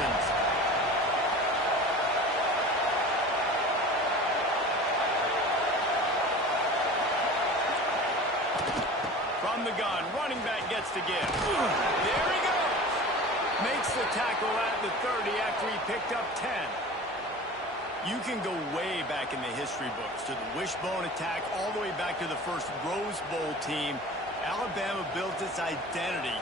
possessions. From the gun, running back gets to give. There he goes. Makes the tackle at the 30 after he picked up 10. You can go way back in the history books to the wishbone attack all the way back to the first Rose Bowl team. Alabama built its identity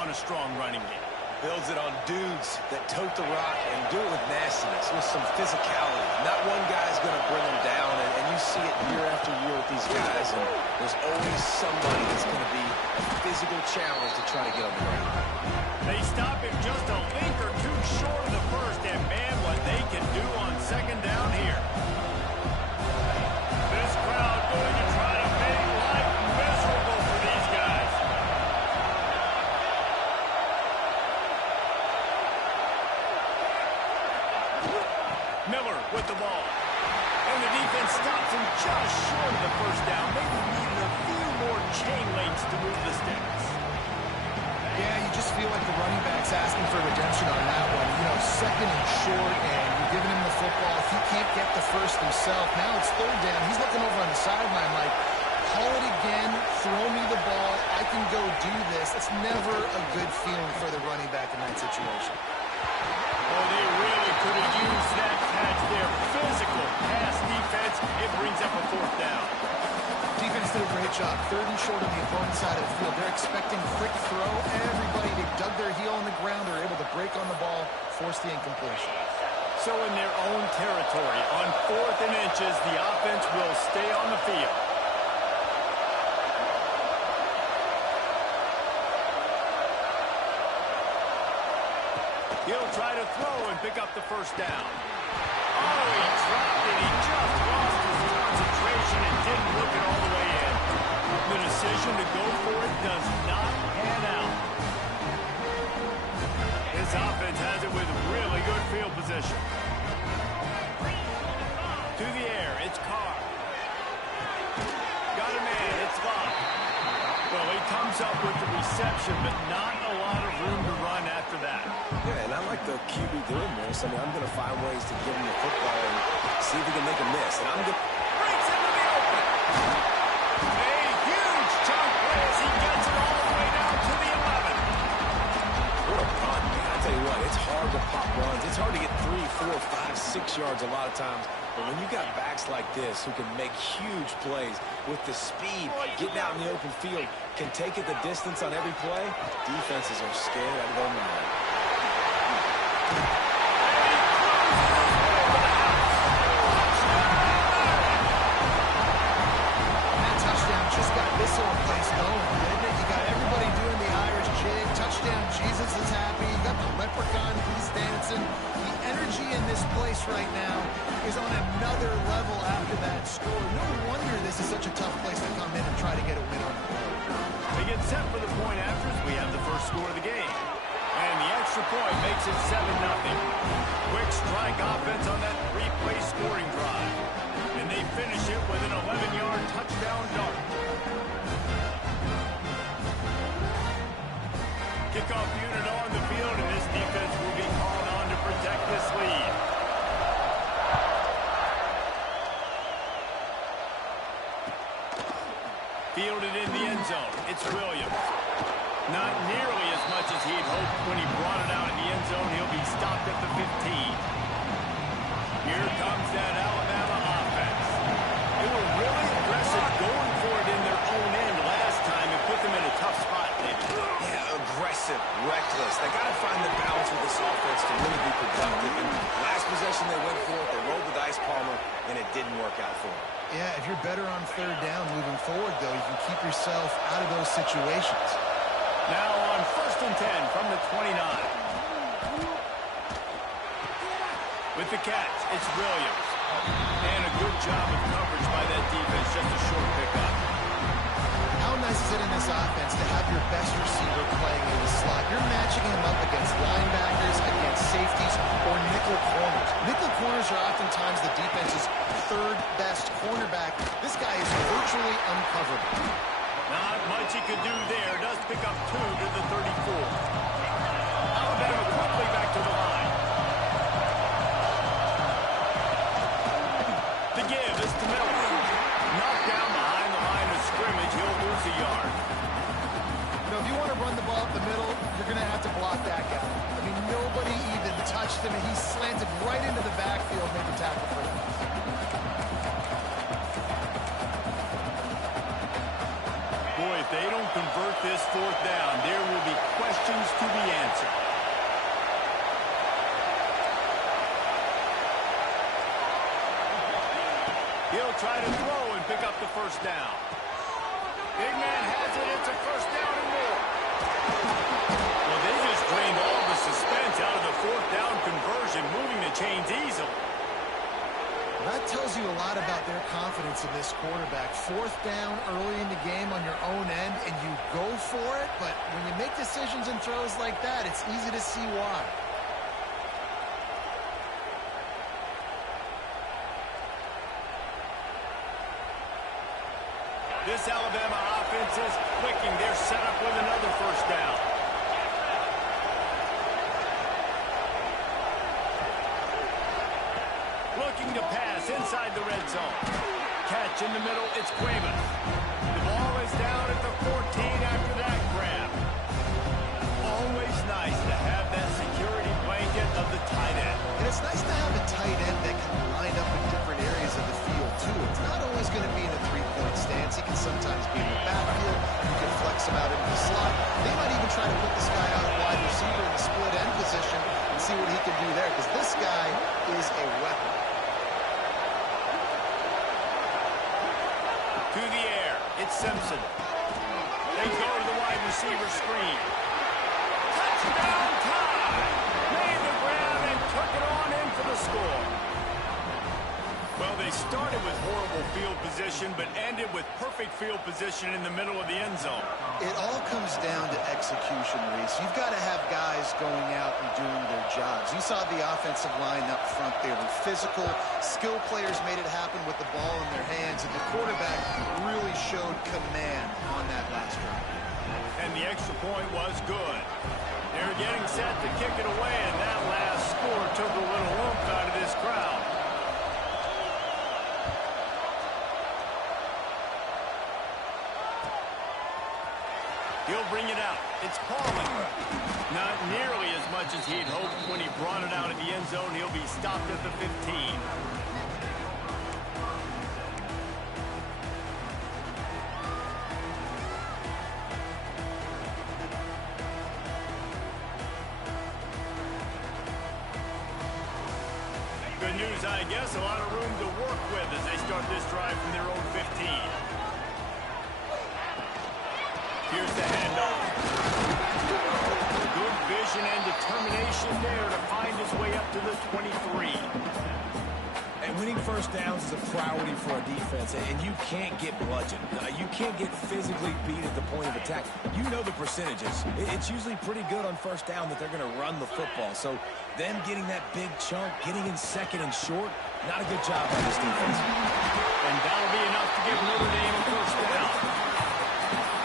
on a strong running game. Builds it on dudes that tote the rock and do it with nastiness, with some physicality. Not one guy's going to bring them down, and you see it year after year with these guys, and there's always somebody that's going to be a physical challenge to try to get on the ground. They stop him just a link or two short of the first, and man, what they can do on second down here. This crowd going to try to make life miserable for these guys. Miller with the ball. And the defense stops him just short of the first down. Maybe needed a few more chain links to move the sticks. Yeah, you just feel like the running back's asking for redemption on that one. You know, second and short, and you're giving him the football. He can't get the first himself. Now it's third down. He's looking over on the sideline like, call it again, throw me the ball, I can go do this. It's never a good feeling for the running back in that situation. Oh, they really could have used that catch there. Physical pass defense. It brings up a fourth down. Defense did a great job. Third and short on the opponent's side of the field. They're expecting quick throw. Everybody, they dug their heel on the ground. They're able to break on the ball, force the incompletion. So in their own territory, on 4th and inches, the offense will stay on the field. He'll try to throw and pick up the first down. Oh, he dropped it. He just lost his concentration and didn't look it all the way in. The decision to go for it does not pan out. This offense has it with really good field position. To the air, it's Carr. Got a man, it's Locke. Well, he comes up with the reception, but not a lot of room to run after that. Yeah, and I like the QB doing this. I mean, I'm going to find ways to give him the football and see if he can make a miss. And I'm going to... Breaks into the open. A huge chunk play as he gets it all the way down to the 11. What a run, man. I tell you what, it's hard to pop runs. It's hard to get 3, 4, 5, 6 yards a lot of times. But when you got backs like this who can make huge plays with the speed, getting out in the open field, can take it the distance on every play, defenses are scared out of their mind. That touchdown just got this whole place going, didn't it? You got everybody doing the Irish jig. Touchdown, Jesus is happy. You got the leprechaun, he's dancing. The energy in this place right now is on another level after that score. No wonder this is such a tough place to come in and try to get a win on the board. They get set for the point after as we have the first score of the game. And the extra point makes it 7-0. Quick strike offense on that 3-play scoring drive. And they finish it with an 11-yard touchdown dart. Kickoff unit on the field, and this defense will be called on to protect this lead. Fielded in the end zone. It's Williams. Not nearly as much as he'd hoped when he brought it out in the end zone. He'll be stopped at the 15. Here comes that Alabama offense. They were really aggressive going for it in their own end last time and put them in a tough spot, David. Yeah, aggressive, reckless. They got to find the balance with this offense to really be productive. And last possession they went for it, they rolled the dice, Palmer, and it didn't work out for them. Yeah, if you're better on third down moving forward, though, you can keep yourself out of those situations. Now on 1st and 10 from the 29. With the catch, it's Williams. And a good job of coverage by that defense, just a short pickup. How nice is it in this offense to have your best receiver playing in the slot? You're matching him up against linebackers, against safeties, or nickel corners. Nickel corners are oftentimes the defense's third best cornerback. This guy is virtually uncoverable. Not much he could do there. Does pick up 2 to the 34. Alabama quickly back to the line. Nobody even touched him, and he slanted right into the backfield, made the tackle for him. Boy, if they don't convert this fourth down, there will be questions to be answered. He'll try to throw and pick up the first down. Big man has it. It's a first down and more. Well, they just drained all the suspense out of the fourth down conversion, moving the chains easily. That tells you a lot about their confidence in this quarterback. Fourth down early in the game on your own end, and you go for it, but when you make decisions and throws like that, it's easy to see why. This Alabama offense is clicking. They're set up with another first down. Looking to pass inside the red zone. Catch in the middle. It's Cuevas. The ball is down at the 14 after that grab. Always nice to have that security blanket of the tight end. And it's nice to have a tight end that can line up in different areas of the field, too. It's not always going to be in a three-point stance. He can sometimes be in the backfield. You can flex him out into the slot. They might even try to put this guy out at wide receiver in the split end position and see what he can do there, because this guy is a weapon. To the air. It's Simpson. They go to the wide receiver screen. Touchdown time! Made the grab and took it on in for the score. Well, they started with horrible field position, but ended with perfect field position in the middle of the end zone. It all comes down to execution, Reese. You've got to have guys going out and doing their jobs. You saw the offensive line up front. They were physical. Skill players made it happen with the ball in their hands, and the quarterback really showed command on that last drive. And the extra point was good. They're getting set to kick it away, and that last score took a little oomph out of this crowd. He'll bring it out. It's Pauling. Not nearly as much as he'd hoped when he brought it out of the end zone. He'll be stopped at the 15. Good news, I guess. A lot of room to work with as they start this drive from their own 15. Here's the handoff. Good vision and determination there to find his way up to the 23. And winning first downs is a priority for a defense, and you can't get bludgeoned. You can't get physically beat at the point of attack. You know the percentages. It's usually pretty good on first down that they're going to run the football. So them getting that big chunk, getting in second and short, not a good job by this defense. And that'll be enough to give Notre Dame a first down.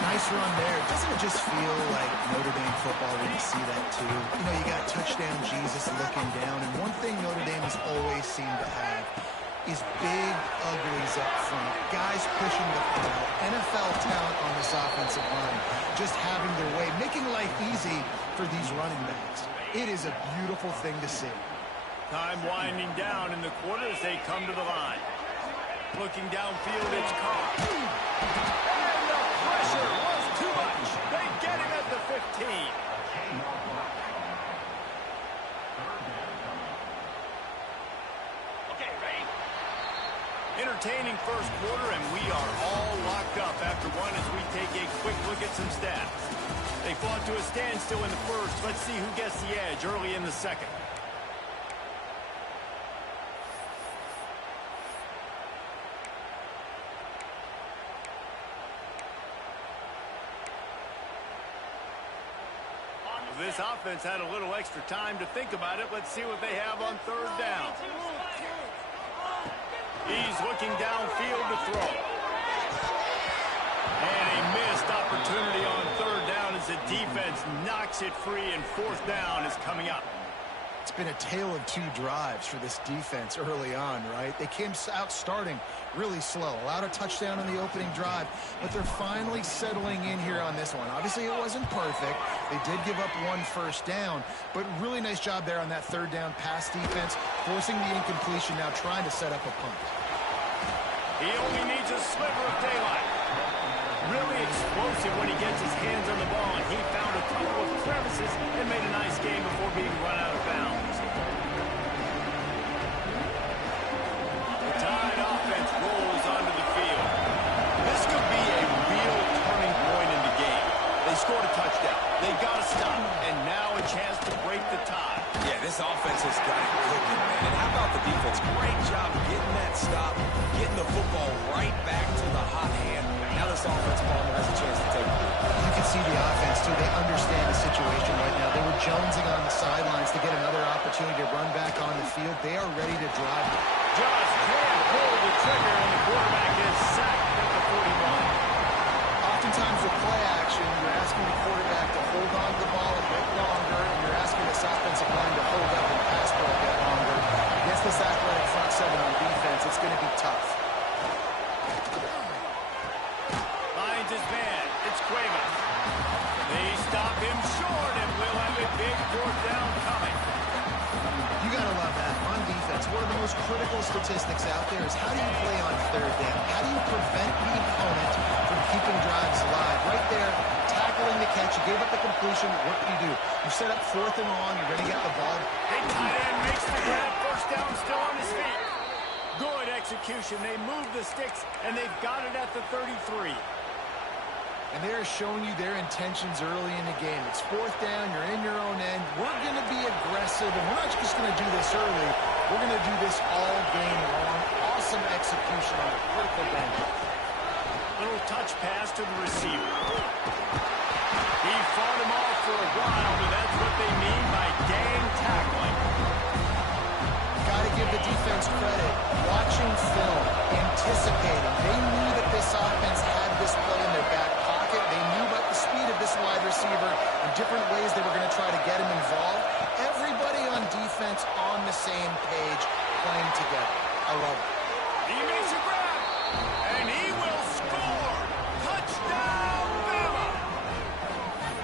Nice run there. Doesn't it just feel like Notre Dame football when you see that, too? You know, you got touchdown Jesus looking down, and one thing Notre Dame has always seemed to have is big uglies up front, guys pushing the ball, NFL talent on this offensive line, just having their way, making life easy for these running backs. It is a beautiful thing to see. Time winding down in the quarter as they come to the line. Looking downfield, it's caught. And the pressure was too much. They get him at the 15. Okay, ready? Entertaining first quarter, and we are all locked up after one as we take a quick look at some stats. They fought to a standstill in the first. Let's see who gets the edge early in the second. This offense had a little extra time to think about it. Let's see what they have on third down. He's looking downfield to throw. And a missed opportunity on third down as the defense knocks it free, and fourth down is coming up. It's been a tale of two drives for this defense early on, right? They came out starting really slow, allowed a touchdown on the opening drive, but they're finally settling in here on this one. Obviously, it wasn't perfect. They did give up one first down, but really nice job there on that third down pass defense, forcing the incompletion, now trying to set up a punt. He only needs a sliver of daylight. Really explosive when he gets his hands on the ball, and he found a couple of crevices and made a nice game before being run out of bounds. The Tide offense rolls onto the field. This could be a real turning point in the game. They scored a touchdown. They got to stop, and now a chance to break the tie. Yeah, this offense has got it cooking, man. And how about the defense? Great job getting that stop, getting the football right back to the hot hand. Now this offense, Palmer, has a chance to take it. You can see the offense, too. They understand the situation right now. They were jonesing on the sidelines to get another opportunity to run back on the field. They are ready to drive. Just can't pull the trigger, and the quarterback is sacked at the 41. Oftentimes with play action, you're asking the quarterback to hold on to the ball a bit longer, and you're asking this offensive line to hold up and pass for a bit longer. Against this athletic front seven on defense, it's going to be tough. Finds his man. It's Cueva. They stop him short, and we'll have a big fourth down coming. You got to love that. On defense, one of the most critical statistics out there is how do you play on third down? How do you prevent the opponent from keeping drives alive? Right there, tackling the catch. You gave up the completion. What do? You set up fourth and long. You're going to get the ball. Big tight end makes the grab. First down, still on his feet. Good execution. They move the sticks, and they've got it at the 33. And they're showing you their intentions early in the game. It's fourth down. You're in your own end. We're going to be aggressive, and we're not just going to do this early. We're going to do this all game long. Awesome execution on a critical game. Little touch pass to the receiver. He fought him off for a while, but that's what they mean by gang tackling. Got to give the defense credit. Watching film, anticipating. They knew that this offense had this play in their back pocket. They knew about the speed of this wide receiver and different ways they were going to try to get him involved. Everybody on defense on the same page, playing together. I love it. He makes a grab, and he will score. Touchdown, Bama!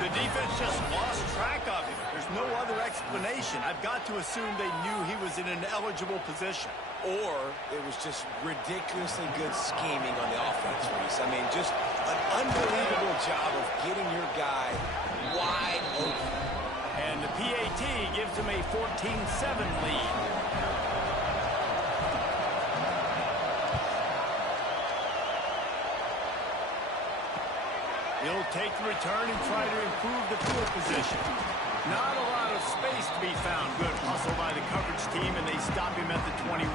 The defense just lost track of him. There's no other explanation. I've got to assume they knew he was in an eligible position. Or it was just ridiculously good scheming on the offense, Reese. I mean, just an unbelievable job of getting your guy wide open. And the PAT gives him a 14-7 lead. He'll take the return and try to improve the field position. Not a lot of space to be found. Good hustle by the coverage team, and they stop him at the 21.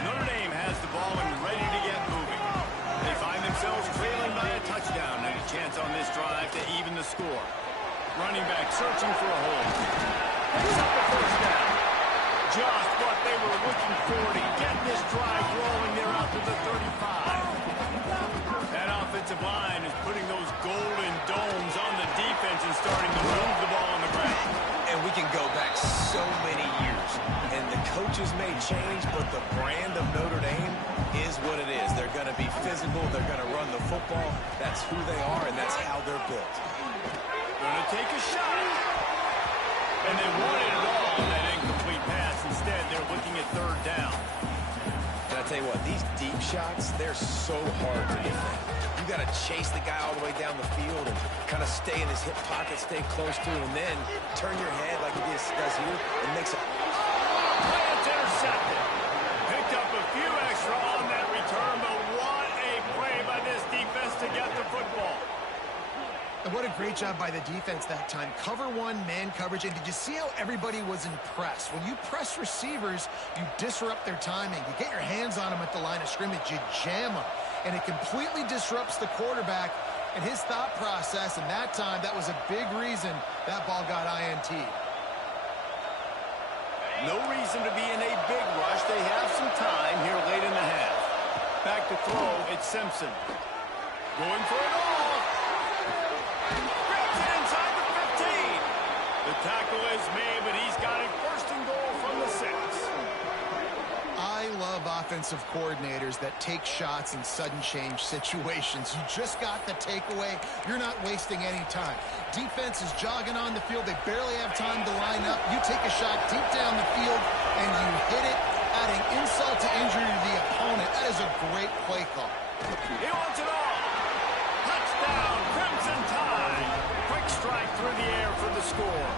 Notre Dame has the ball and ready to get moving. They find themselves trailing by a touchdown and a chance on this drive to even the score. Running back searching for a hole. Picks up the first down. Just what they were looking for to get this drive rolling. They're out to the 35. That offensive line is putting those golden domes on the defense and starting to move the ball on the ground. And we can go back so many years. And the coaches may change, but the brand of Notre Dame is what it is. They're going to be physical. They're going to run the football. That's who they are, and that's how they're built. Going to take a shot. And they wanted it all on that incomplete pass. Instead, they're looking at third down. And I tell you what, these deep shots, they're so hard to defend. You got to chase the guy all the way down the field and kind of stay in his hip pocket, stay close to him, and then turn your head like he does here and makes it. It's intercepted. Picked up a few extra on that return, but what a play by this defense to get the football. And what a great job by the defense that time. Cover one, man coverage. And did you see how everybody was impressed? When you press receivers, you disrupt their timing. You get your hands on them at the line of scrimmage. You jam them. And it completely disrupts the quarterback and his thought process. And that time, that was a big reason that ball got INT. No reason to be in a big rush. They have some time here late in the half. Back to throw, it's Simpson. Going for it all. Grabs it inside the 15. The offensive coordinators that take shots in sudden change situations. You just got the takeaway. You're not wasting any time. Defense is jogging on the field. They barely have time to line up. You take a shot deep down the field, and you hit it, adding insult to injury to the opponent. That is a great play call. He wants it all. Touchdown, Crimson Tide. Quick strike through the air for the score.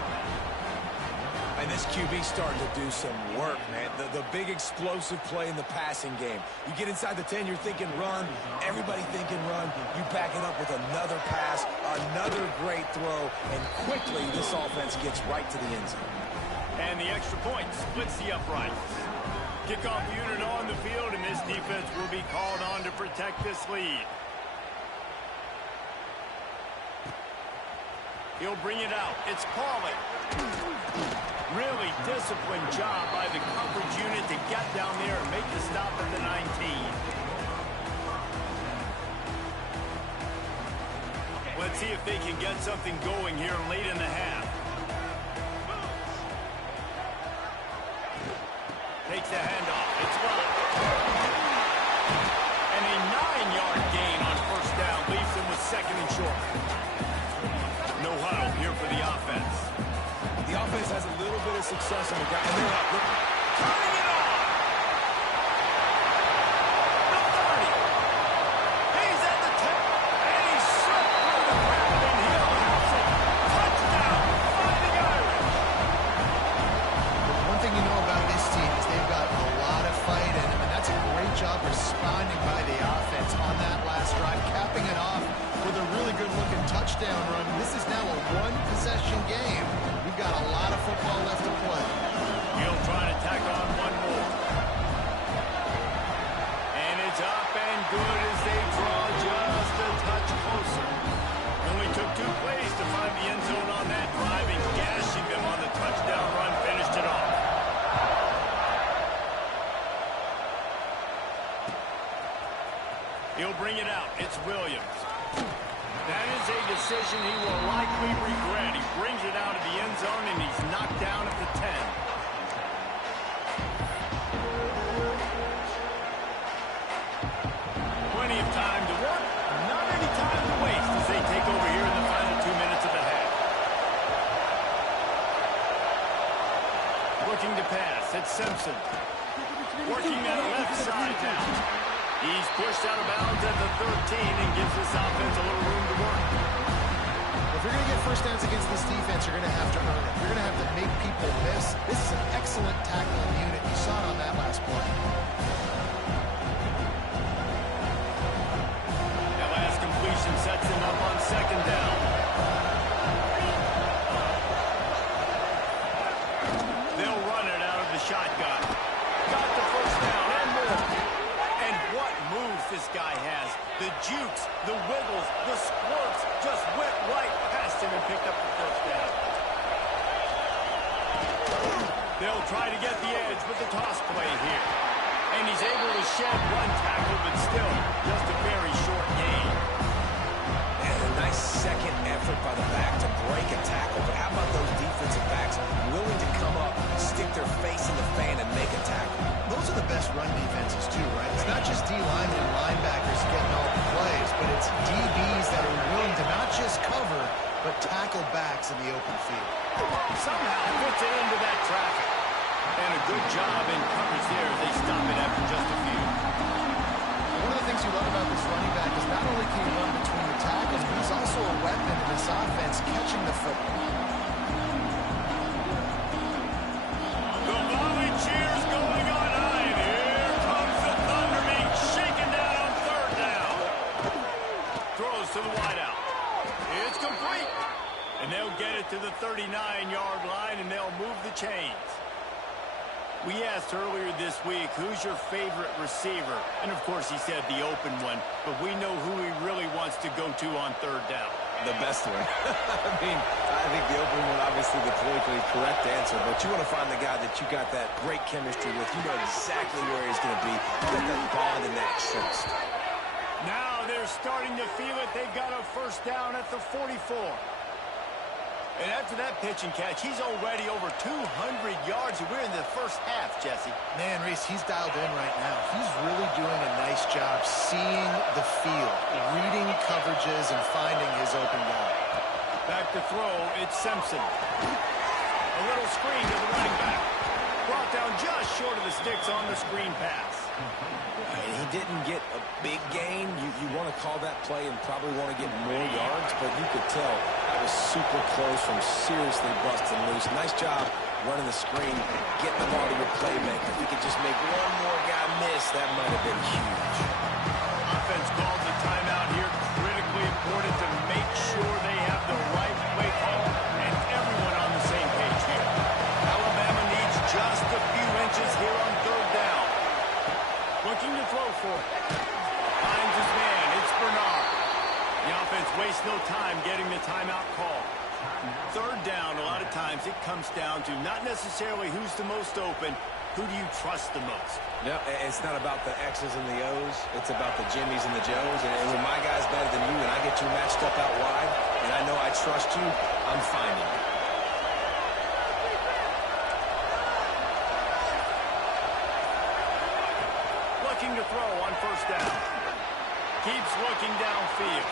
And this QB starting to do some work, man. The big explosive play in the passing game. You get inside the 10, you're thinking run. Everybody thinking run. You back it up with another pass, another great throw, and quickly this offense gets right to the end zone. And the extra point splits the uprights. Kickoff unit on the field, and this defense will be called on to protect this lead. He'll bring it out. It's Pauly. Really disciplined job by the coverage unit to get down there and make the stop at the 19. Let's see if they can get something going here late in the half. Takes the handoff. It's blocked. And a 9-yard gain on first down leaves him with second and short. No huddle here for the offense. The offense has a little bit of success on the guy. And they're up. Turning it on. The 30. He's at the 10. And he's slipped through the crowd, and he'll house it. Touchdown, Fighting Irish. One thing you know about this team is they've got a lot of fight in them, and that's a great job responding by the offense on that last drive, capping it off with a really good-looking touchdown run. This is now a one-possession game. We've got a lot of football left to play. He'll try to tack on one more. And it's up and good as they draw just a touch closer. Only took 2 plays to find the end zone on that drive, and gashing them on the touchdown run finished it off. He'll bring it out. It's Williams. That is a decision he will likely regret. He brings it out of the end zone, and he's knocked down at the 10. Plenty of time to work, not any time to waste as they take over here in the final 2 minutes of the half. Looking to pass, it's Simpson. Working that left side now. He's pushed out of bounds at the 13 and gives this offense a little room to work. If you're going to get first downs against this defense, you're going to have to earn it. You're going to have to make people miss. This is an excellent tackling unit. You saw it on that last play. That last completion sets him up on second down. They'll run it out of the shotgun. Got the first down and more. And what moves this guy has. The jukes, the wiggles, the squirts just went right past him and picked up the first down. They'll try to get the edge with the toss play here. And he's able to shed one tackle, but still just a very short gain. And a nice second effort by the back to break a tackle. But how about those defensive backs willing to come up, stick their face in the fan, and make a tackle? Those are the best run defenses, too, right? It's not just D-linemen and linebackers getting all the plays, but it's DBs that are willing to not just cover, but tackle backs in the open field. Somehow fits it into that traffic. And a good job in coverage there. They stop it after just a few. One of the things you love about this running back is not only can he run between the tackles, but he's also a weapon in this offense catching the football. The volley cheers going on high, and here comes the Thunder being shaken down on third down. Throws to the wideout. It's complete. And they'll get it to the 39-yard line, and they'll move the chains. We asked earlier this week, who's your favorite receiver? And, of course, he said the open one, but we know who he really wants to go to on third down. The best one. I mean, I think the open one, obviously the politically correct answer, but you want to find the guy that you got that great chemistry with. You know exactly where he's going to be. You got that bond and that trust. Now they're starting to feel it. They've got a first down at the 44. And after that pitch and catch, he's already over 200 yards. We're in the first half, Jesse. Man, Reese, he's dialed in right now. He's really doing a nice job seeing the field, reading coverages, and finding his open guy. Back to throw, it's Simpson. A little screen to the running back. Brought down just short of the sticks on the screen pass. And he didn't get a big gain. You want to call that play and probably want to get more yards, but you could tell that was super close from seriously busting loose. Nice job running the screen, getting the ball to your playmaker. If he could just make one more guy miss, that might have been huge. Offense calls the timeout here. Critically important to make sure they have the right play call and everyone on the same page here. Alabama needs just a few inches here on third down. Looking to throw for it. Finds his man. It's Bernard. The offense wastes no time getting the timeout call. Third down, a lot of times it comes down to not necessarily who's the most open, who do you trust the most? No, it's not about the X's and the O's. It's about the Jimmies and the Joes. And when my guy's better than you and I get you matched up out wide, and I know I trust you, I'm finding you. Looking to throw on first down. Keeps looking downfield.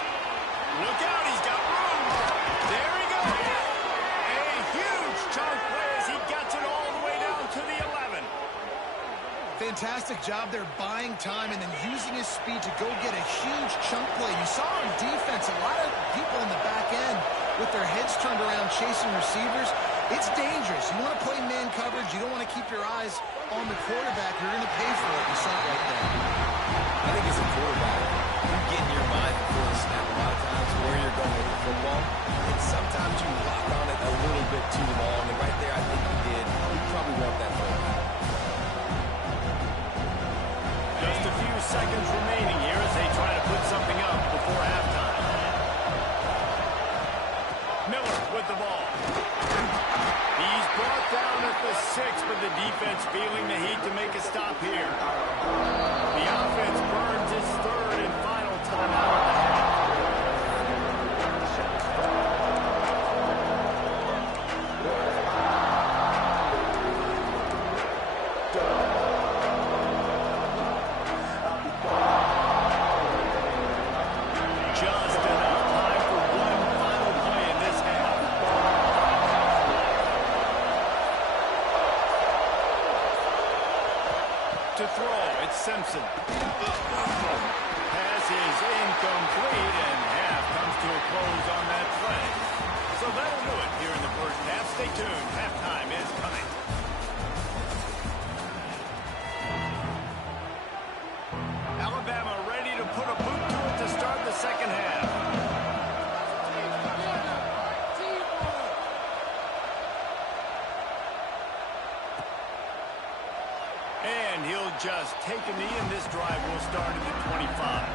Look out, he's got room. There he goes. A huge chunk play as he gets it all the way down to the 11. Fantastic job there buying time and then using his speed to go get a huge chunk play. You saw on defense a lot of people in the back end with their heads turned around chasing receivers. It's dangerous. You want to play man coverage. You don't want to keep your eyes on the quarterback. You're going to pay for it. You saw it right there. I think as a quarterback, you get in your mind before the snap a lot of times where you're going with the football. And sometimes you lock on it a little bit too long. And right there, I think you did. You probably want that throwback. Just a few seconds remaining here as they try to put something up before halftime. Miller with the ball. He's brought down at the 6, but the defense feeling the heat to make a stop here. The offense burns its third and final timeout of the half. Just enough time for one final play in this half. To throw, it's Simpson. Pass is incomplete, and half comes to a close on that play. So that'll do it here in the first half. Stay tuned. Halftime is coming. Alabama ready to put a boot to it to start the second half. And he'll just take a knee, and this drive will start at the 25.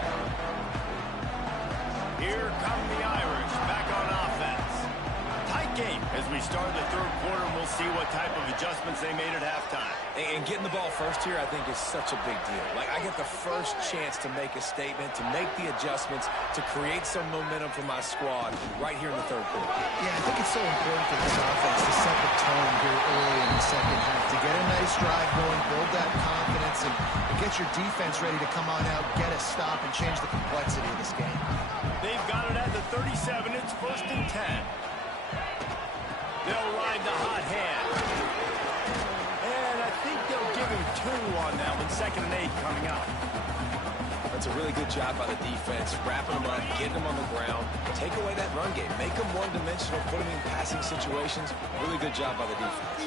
Here come the Irish back on offense. Tight game as we start the third quarter, and we'll see what type of adjustments they made at halftime. And getting the ball first here, I think, is such a big deal. Like, I get the first chance to make a statement, to make the adjustments, to create some momentum for my squad right here in the third quarter. Yeah, I think it's so important for this offense to set the tone here early in the second half, to get a nice drive going, build that confidence, and get your defense ready to come on out, get a stop, and change the complexity of this game. They've got it at the 37. It's 1st and 10. They'll ride the hot hand. And I think they'll give him 2 on that one. 2nd and 8 coming up. That's a really good job by the defense, wrapping them up, getting them on the ground, take away that run game, make them one-dimensional, put them in passing situations. Really good job by the defense.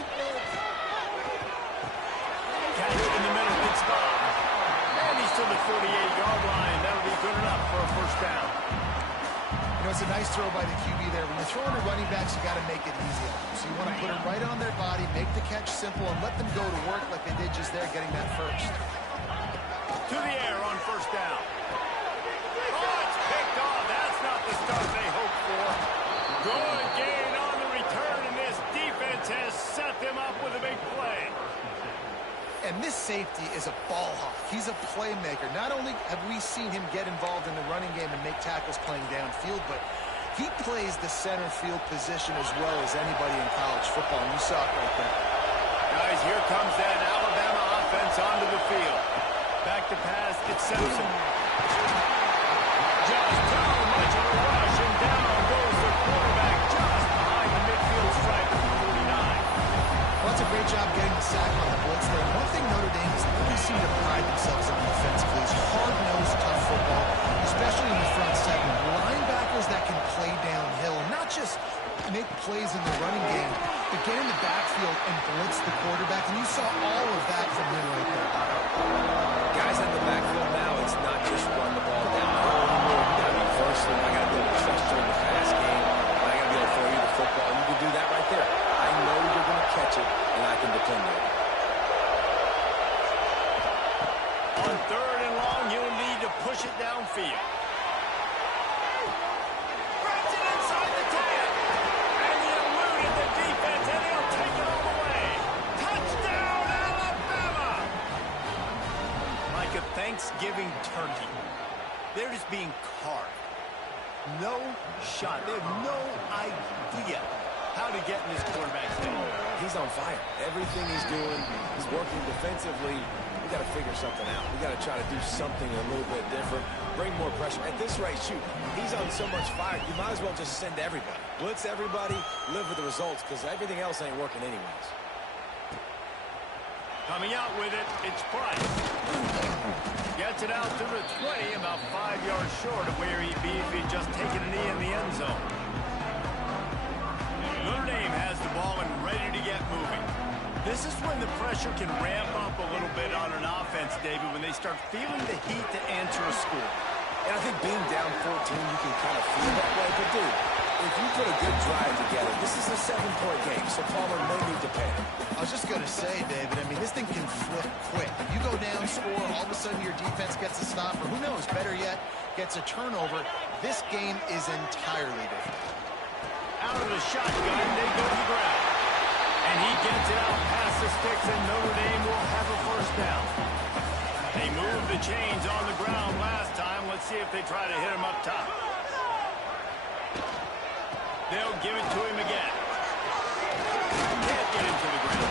Catch in the middle, good stop. And he's to the 48-yard line. That'll be good enough for a first down. You know, it's a nice throw by the QB there. When you're throwing to running backs, you got to make it easy. So you want to put them right on their body, make the catch simple, and let them go to work like they did just there, getting that first. To the air on first down. Oh, it's picked off. That's not the start they hoped for. Good gain on the return, and this defense has set them up with a big play. And this safety is a ball hawk. He's a playmaker. Not only have we seen him get involved in the running game and make tackles playing downfield, but He plays the center field position as well as anybody in college football, and you saw it right there. Guys, here comes that Alabama offense onto the field. Back to pass, it's Simpson. Just too much of a rush, and down goes the quarterback just behind the midfield stripe at 49. Well, that's a great job getting the sack on the blitz there. One thing Notre Dame has always seemed to pride themselves on defensively is hard-nosed, tough football, especially in the front seven. Linebackers that can play downhill, not just make plays in the running game, but get in the backfield and blitz the quarterback, and you saw all of that from him right there. Guys in the backfield now, it's not just run the ball down the hole anymore. You got to be versatile. I got to be able to trust you in the pass game. And I got to be able to throw you the football. You can do that right there. I know you're going to catch it, and I can depend on it. On 3rd and long, you'll need to push it downfield. Grabs it inside the 10. And he eluded the defense, and he'll take it all the way. Touchdown, Alabama! Like a Thanksgiving turkey. They're just being carved. No shot. They have no idea how to get in this quarterback's thing. He's on fire. Everything he's doing, he's working defensively. We got to figure something out. We got to try to do something a little bit different, bring more pressure. At this rate, shoot, he's on so much fire, you might as well just send everybody. Blitz everybody, live with the results, because everything else ain't working anyways. Coming out with it, it's Price. Gets it out to the 20, about 5 yards short of where he'd be if he'd just taken a knee in the end zone. Notre Dame has the ball and ready to get moving. This is when the pressure can ramp up a little bit on an offense, David, when they start feeling the heat to answer a score. And I think being down 14, you can kind of feel that way. But, dude, if you put a good drive together, this is a 7-point game, so Palmer, no need to panic. I was just going to say, David, I mean, this thing can flip quick. You go down, score, all of a sudden your defense gets a stop, or who knows, better yet, gets a turnover. This game is entirely different. Out of the shotgun, they go to the ground. And he gets it out past the sticks, and Notre Dame will have a first down. They moved the chains on the ground last time. Let's see if they try to hit him up top. They'll give it to him again. Can't get him to the ground.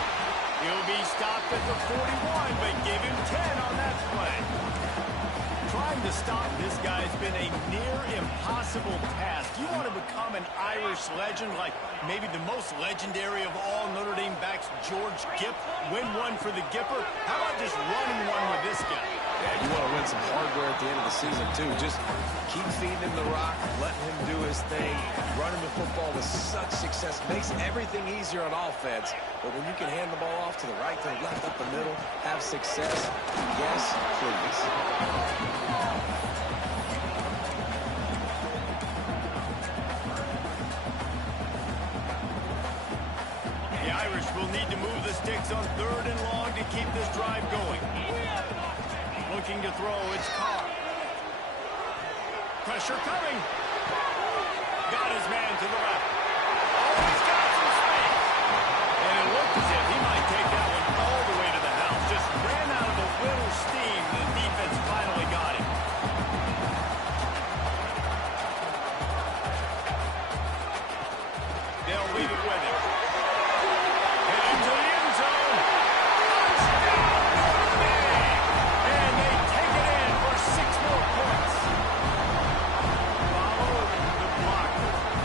He'll be stopped at the 41, but give him 10 on that play. Trying to stop this guy has been a near impossible task. You want to become an Irish legend, like maybe the most legendary of all Notre Dame backs, George Gipp, win one for the Gipper. How about just running one with this guy? Yeah, you want to win some hardware at the end of the season, too. Just keep feeding him the rock, letting him do his thing. Running the football with such success makes everything easier on offense. But when you can hand the ball off to the right, to the left, up the middle, have success, yes, please. The Irish will need to move the sticks on 3rd and long to keep this drive going. Looking to throw, it's Carr. Pressure coming. Got his man to the left. Oh, he's got some space. And it looked as if he might take that one all the way to the house. Just ran out of a little steam. The defense finally got him. They'll leave it with him. Into the end zone. Touchdown, Notre Dame. And they take it in for 6 more points. Follow the block.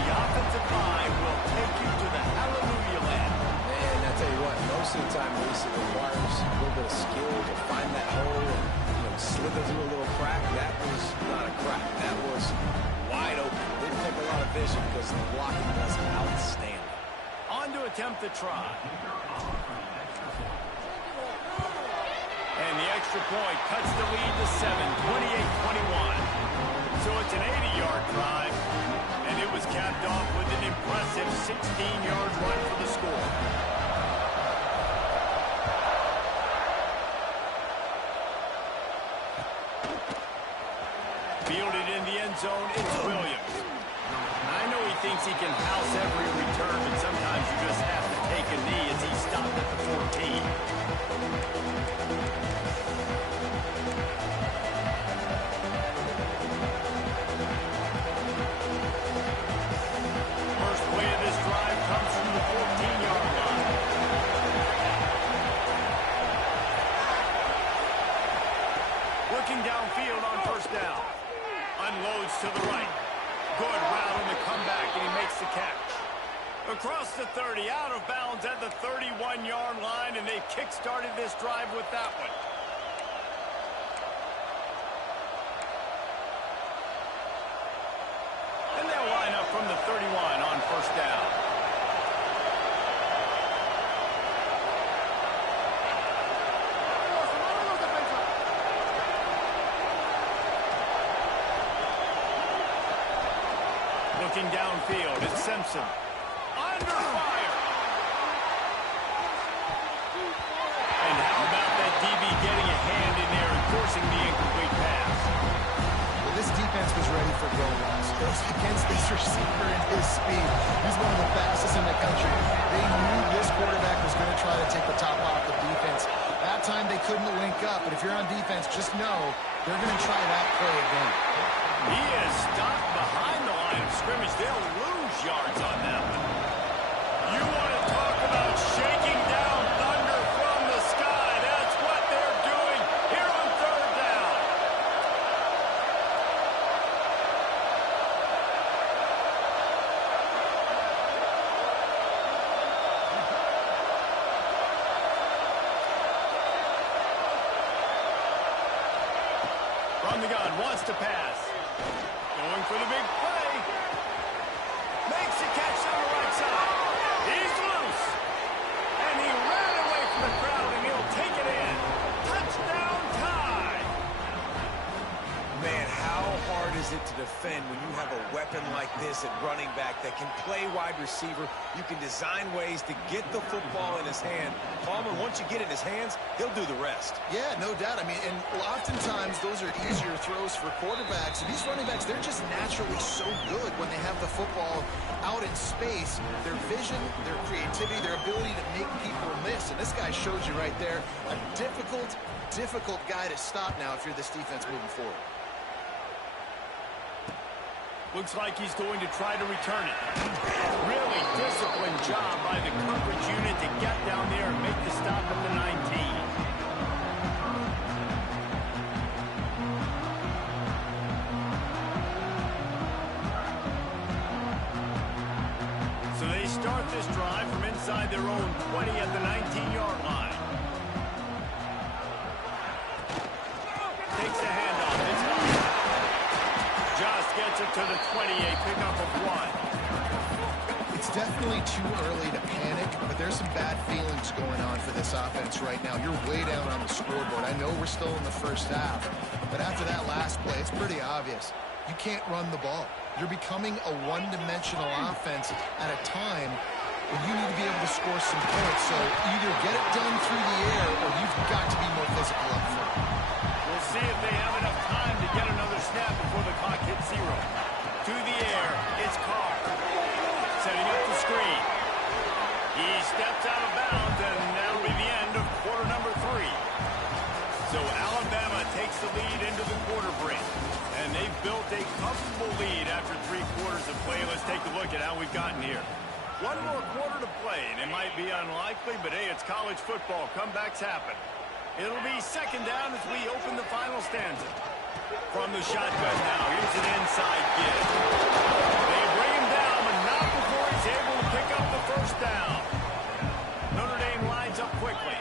The offensive line will take you to the hallelujah land. Man, I tell you what, most of the time, Reese, it requires a little bit of skill to find that hole and, slither through a little crack. That was not a crack. That was wide open. Didn't take a lot of vision because the blocking was outstanding. On to attempt the try. And the extra point cuts the lead to 7, 28-21. So it's an 80-yard drive, and it was capped off with an impressive 16-yard run for the score. Fielded in the end zone, it's Williams. I know he thinks he can house every return, but sometimes you just have to take a knee as he stopped at the 14. Across the 30, out of bounds at the 31-yard line, and they've kick-started this drive with that one. And they'll line up from the 31 on first down. Looking downfield, it's Simpson. Under fire. And how about that DB getting a hand in there and forcing the incomplete pass? Well, this defense was ready for goal lines. Against this receiver and his speed. He's one of the fastest in the country. They knew this quarterback was going to try to take the top off the defense. That time they couldn't link up, but if you're on defense, just know they're going to try that play again. He is stopped behind the line of scrimmage. They'll lose yards on that one. You want to talk about shaking down thunder from the sky. That's what they're doing here on third down. From the gun, wants to pass. Going for the big play. Makes a catch on the right side. He's loose. And he ran away from the crowd, and he'll take it in. Touchdown tie. Man, how hard is it to defend when you have a weapon like this at running back that can play wide receiver? You can design ways to get the football in his hand. Palmer, once you get it in his hands, he'll do the rest. Yeah, no doubt. I mean, and oftentimes those are easier throws for quarterbacks. And these running backs, they're just naturally so good when they have the football out in space. Their vision, their creativity, their ability to make people miss. And this guy shows you right there a difficult guy to stop now if you're this defense moving forward. Looks like he's going to try to return it. Really disciplined job by the coverage unit to get down there and make the stop at the 19. So they start this drive from inside their own 20 at the 19-yard line. Takes the handoff. It's held. Just gets it to the 28, pickup of 1. It's definitely too early to panic, but there's some bad feelings going on for this offense right now. You're way down on the scoreboard. I know we're still in the first half, but after that last play, it's pretty obvious. You can't run the ball. You're becoming a one-dimensional offense at a time when you need to be able to score some points. So either get it done through the air or you've got to be more physical up front. We'll see if they have enough time to get another snap before the clock hits 0. To the air, it's Carr. Setting up the screen. He steps out of bounds, and that'll be the end of quarter number 3. So Alabama takes the lead into the quarter break. And they've built a comfortable lead after 3 quarters of play. Let's take a look at how we've gotten here. One more quarter to play, and it might be unlikely, but hey, it's college football. Comebacks happen. It'll be second down as we open the final stanza. From the shotgun now, here's an inside give. They bring him down, but not before he's able to pick up the first down. Notre Dame lines up quickly.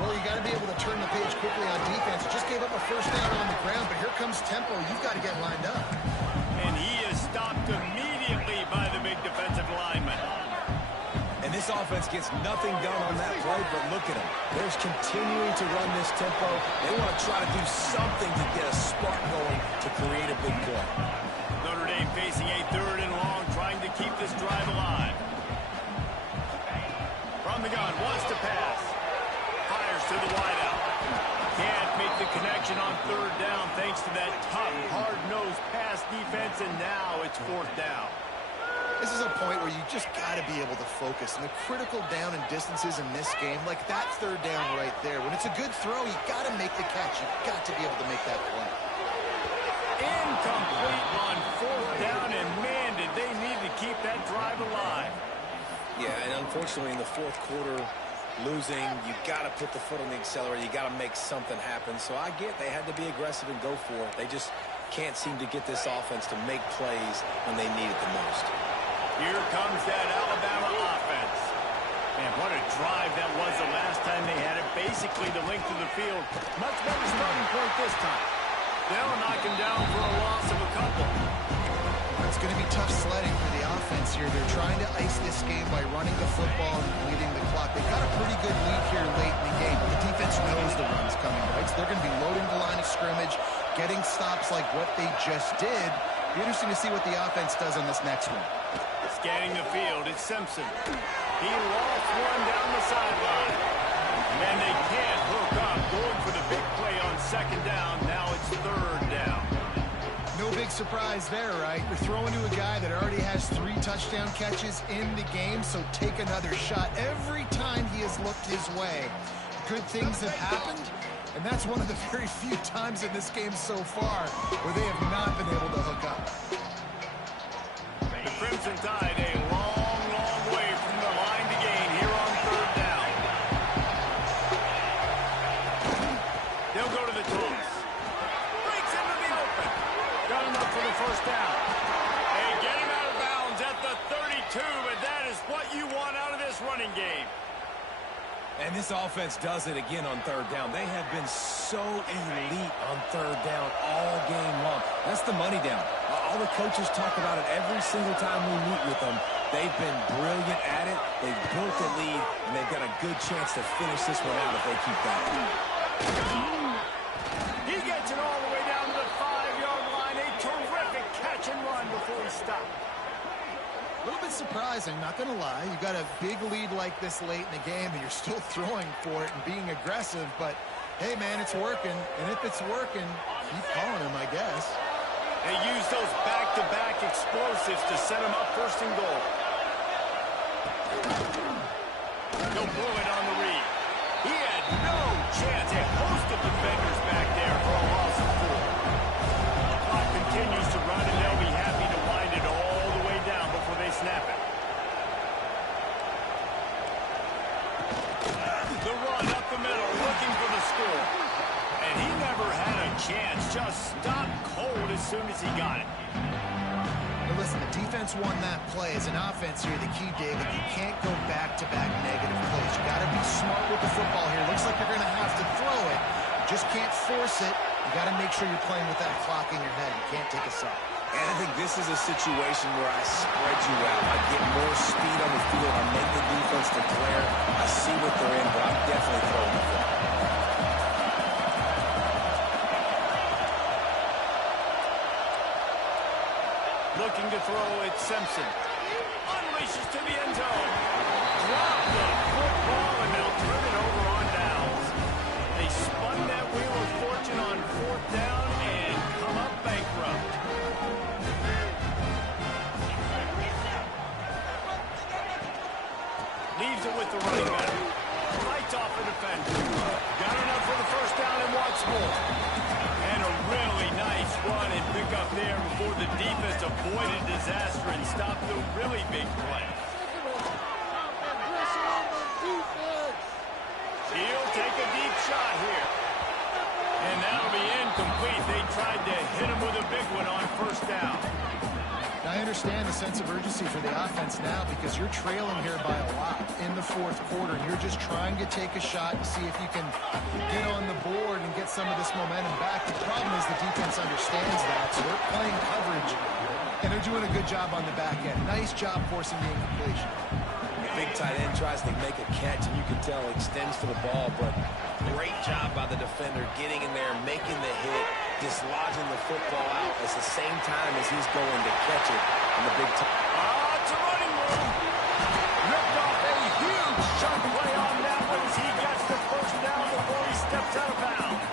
Well, you got to be able to turn the page quickly on defense. Just gave up a first down on the ground, but here comes tempo. You've got to get lined up. And he is stopped immediately by the big defensive lineman. And this offense gets nothing done on that play, but look at them. They're continuing to run this tempo. They want to try to do something to get a spark going to create a big play. Notre Dame facing a 3rd and long, trying to keep this drive alive. From the gun, wants to pass. Fires to the wideout. Can't make the connection on 3rd down thanks to that tough, hard-nosed pass defense, and now it's 4th down. This is a point where you just got to be able to focus. And the critical down and distances in this game, like that 3rd down right there, when it's a good throw, you got to make the catch. You've got to be able to make that play. Incomplete on 4th down, and man, did they need to keep that drive alive. Yeah, and unfortunately in the 4th quarter, losing, you got to put the foot on the accelerator. You got to make something happen. So I get they had to be aggressive and go for it. They just can't seem to get this offense to make plays when they need it the most. Here comes that Alabama quickly the length of the field. Much better starting point this time. They'll knock him down for a loss of a couple. It's going to be tough sledding for the offense here. They're trying to ice this game by running the football and bleeding the clock. They've got a pretty good lead here late in the game. But the defense knows the run's coming, right? So they're going to be loading the line of scrimmage, getting stops like what they just did. Be interesting to see what the offense does on this next one. Scanning the field, it's Simpson. He lost one down the sideline. And they can't hook up. Going for the big play on second down. Now it's third down. No big surprise there, right? You're throwing to a guy that already has 3 touchdown catches in the game, so take another shot. Every time he has looked his way, good things have happened, and that's one of the very few times in this game so far where they have not been able to hook up. The Crimson Tide a long, long way from the line to gain here on third down. They'll go to the toss. Breaks into the open. Got him up for the first down. Hey, get him out of bounds at the 32, but that is what you want out of this running game. And this offense does it again on third down. They have been so elite on third down all game long. That's the money down. All the coaches talk about it every single time we meet with them. They've been brilliant at it. They've built the lead, and they've got a good chance to finish this one out if they keep that. He gets it all the way down to the 5-yard line. A terrific catch and run before he stopped. A little bit surprising, not going to lie. You've got a big lead like this late in the game, and you're still throwing for it and being aggressive. But, hey, man, it's working. And if it's working, keep calling him, I guess. They use those back-to-back explosives to set him up first and goal. No bullet on the read. He had no chance. A host of defenders back there for a loss of 4. The clock continues to run, and they'll be happy to wind it all the way down before they snap it. The run up the middle, looking for the score. And he never had a chance. Just stopped cold as soon as he got it. Now listen, the defense won that play. As an offense here, the key, David, you can't go back-to-back negative plays. You got to be smart with the football here. Looks like you're going to have to throw it. You just can't force it. You got to make sure you're playing with that clock in your head. You can't take a sack. And I think this is a situation where I spread you out. I get more speed on the field. I make the defense declare. I see what they're in, but I'm definitely throwing the football. Looking to throw it, Simpson. Unleashes to the end zone. Drop the football, and they'll turn it over on downs. They spun that wheel of fortune on fourth down and come up bankrupt. Leaves it with the running back. Lights off the defender. Got enough for the first down and wants more. And a really nice run and pick up there before the defense avoided disaster and stopped the really big play. He'll take a deep shot here. And that'll be incomplete. They tried to hit him with a big one on first down. I understand the sense of urgency for the offense now because you're trailing here by a lot in the fourth quarter. You're just trying to take a shot and see if you can get on the board and get some of this momentum back. The problem is the defense understands that, so they're playing coverage, and they're doing a good job on the back end. Nice job forcing the incompletion. The big tight end tries to make a catch, and you can tell he extends for the ball, but great job by the defender getting in there, making the hit, dislodging the football out at the same time as he's going to catch it in the big time. It's a running room. Ripped off a huge chunk play on that one as he gets the first down before he steps out of bounds.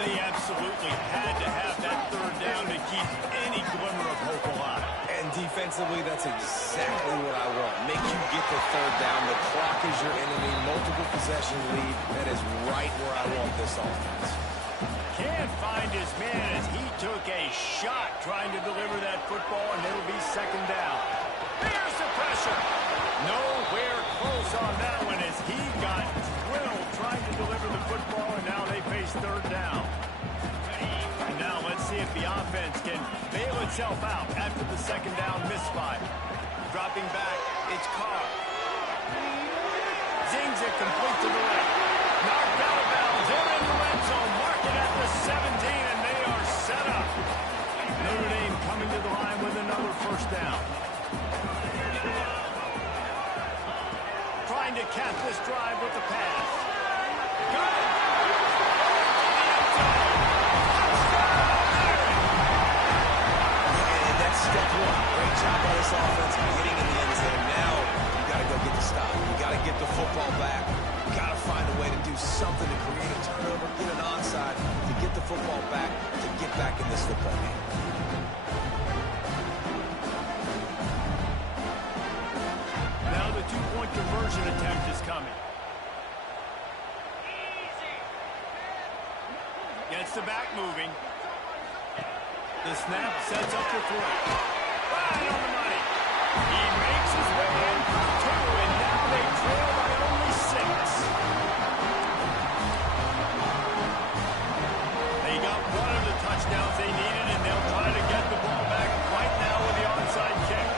They absolutely had to have that third down to keep any glimmer of hope alive. And defensively, that's exactly what I want. Make you get the third down. The clock is your enemy. Multiple possession lead. That is right where I want this offense. Can't find his man as he took a shot trying to deliver that football, and it'll be second down. There's the pressure. Nowhere close on that one as he got drilled trying to deliver the football, and now they face third down. And now let's see if the offense can bail itself out after the second down misfire. Dropping back, it's Carr. Zings it complete to the left. Knocked out of bounds. They're in the red zone. Mark it at the 17, and they are set up. Notre Dame coming to the line with another first down. Trying to cap this drive with the pass. Got it. And that's step one. Great job by this offense getting in the end zone. Now you got to go get the stop. You got to get the football back. You got to find a way to do something to create a turnover, get an onside, to get the football back, to get back in this football game. Now the two-point conversion attempt is coming. Gets the back moving. The snap sets up the throw. Right on the money. He makes his way in for two, and now they trail by only 6. They got one of the touchdowns they needed, and they'll try to get the ball back right now with the onside kick.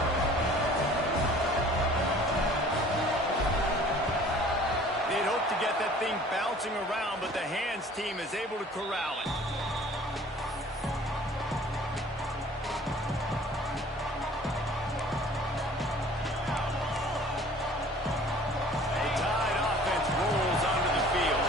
They'd hope to get that thing bouncing around, but the hands team is able to corral it. The Tide offense rolls onto the field.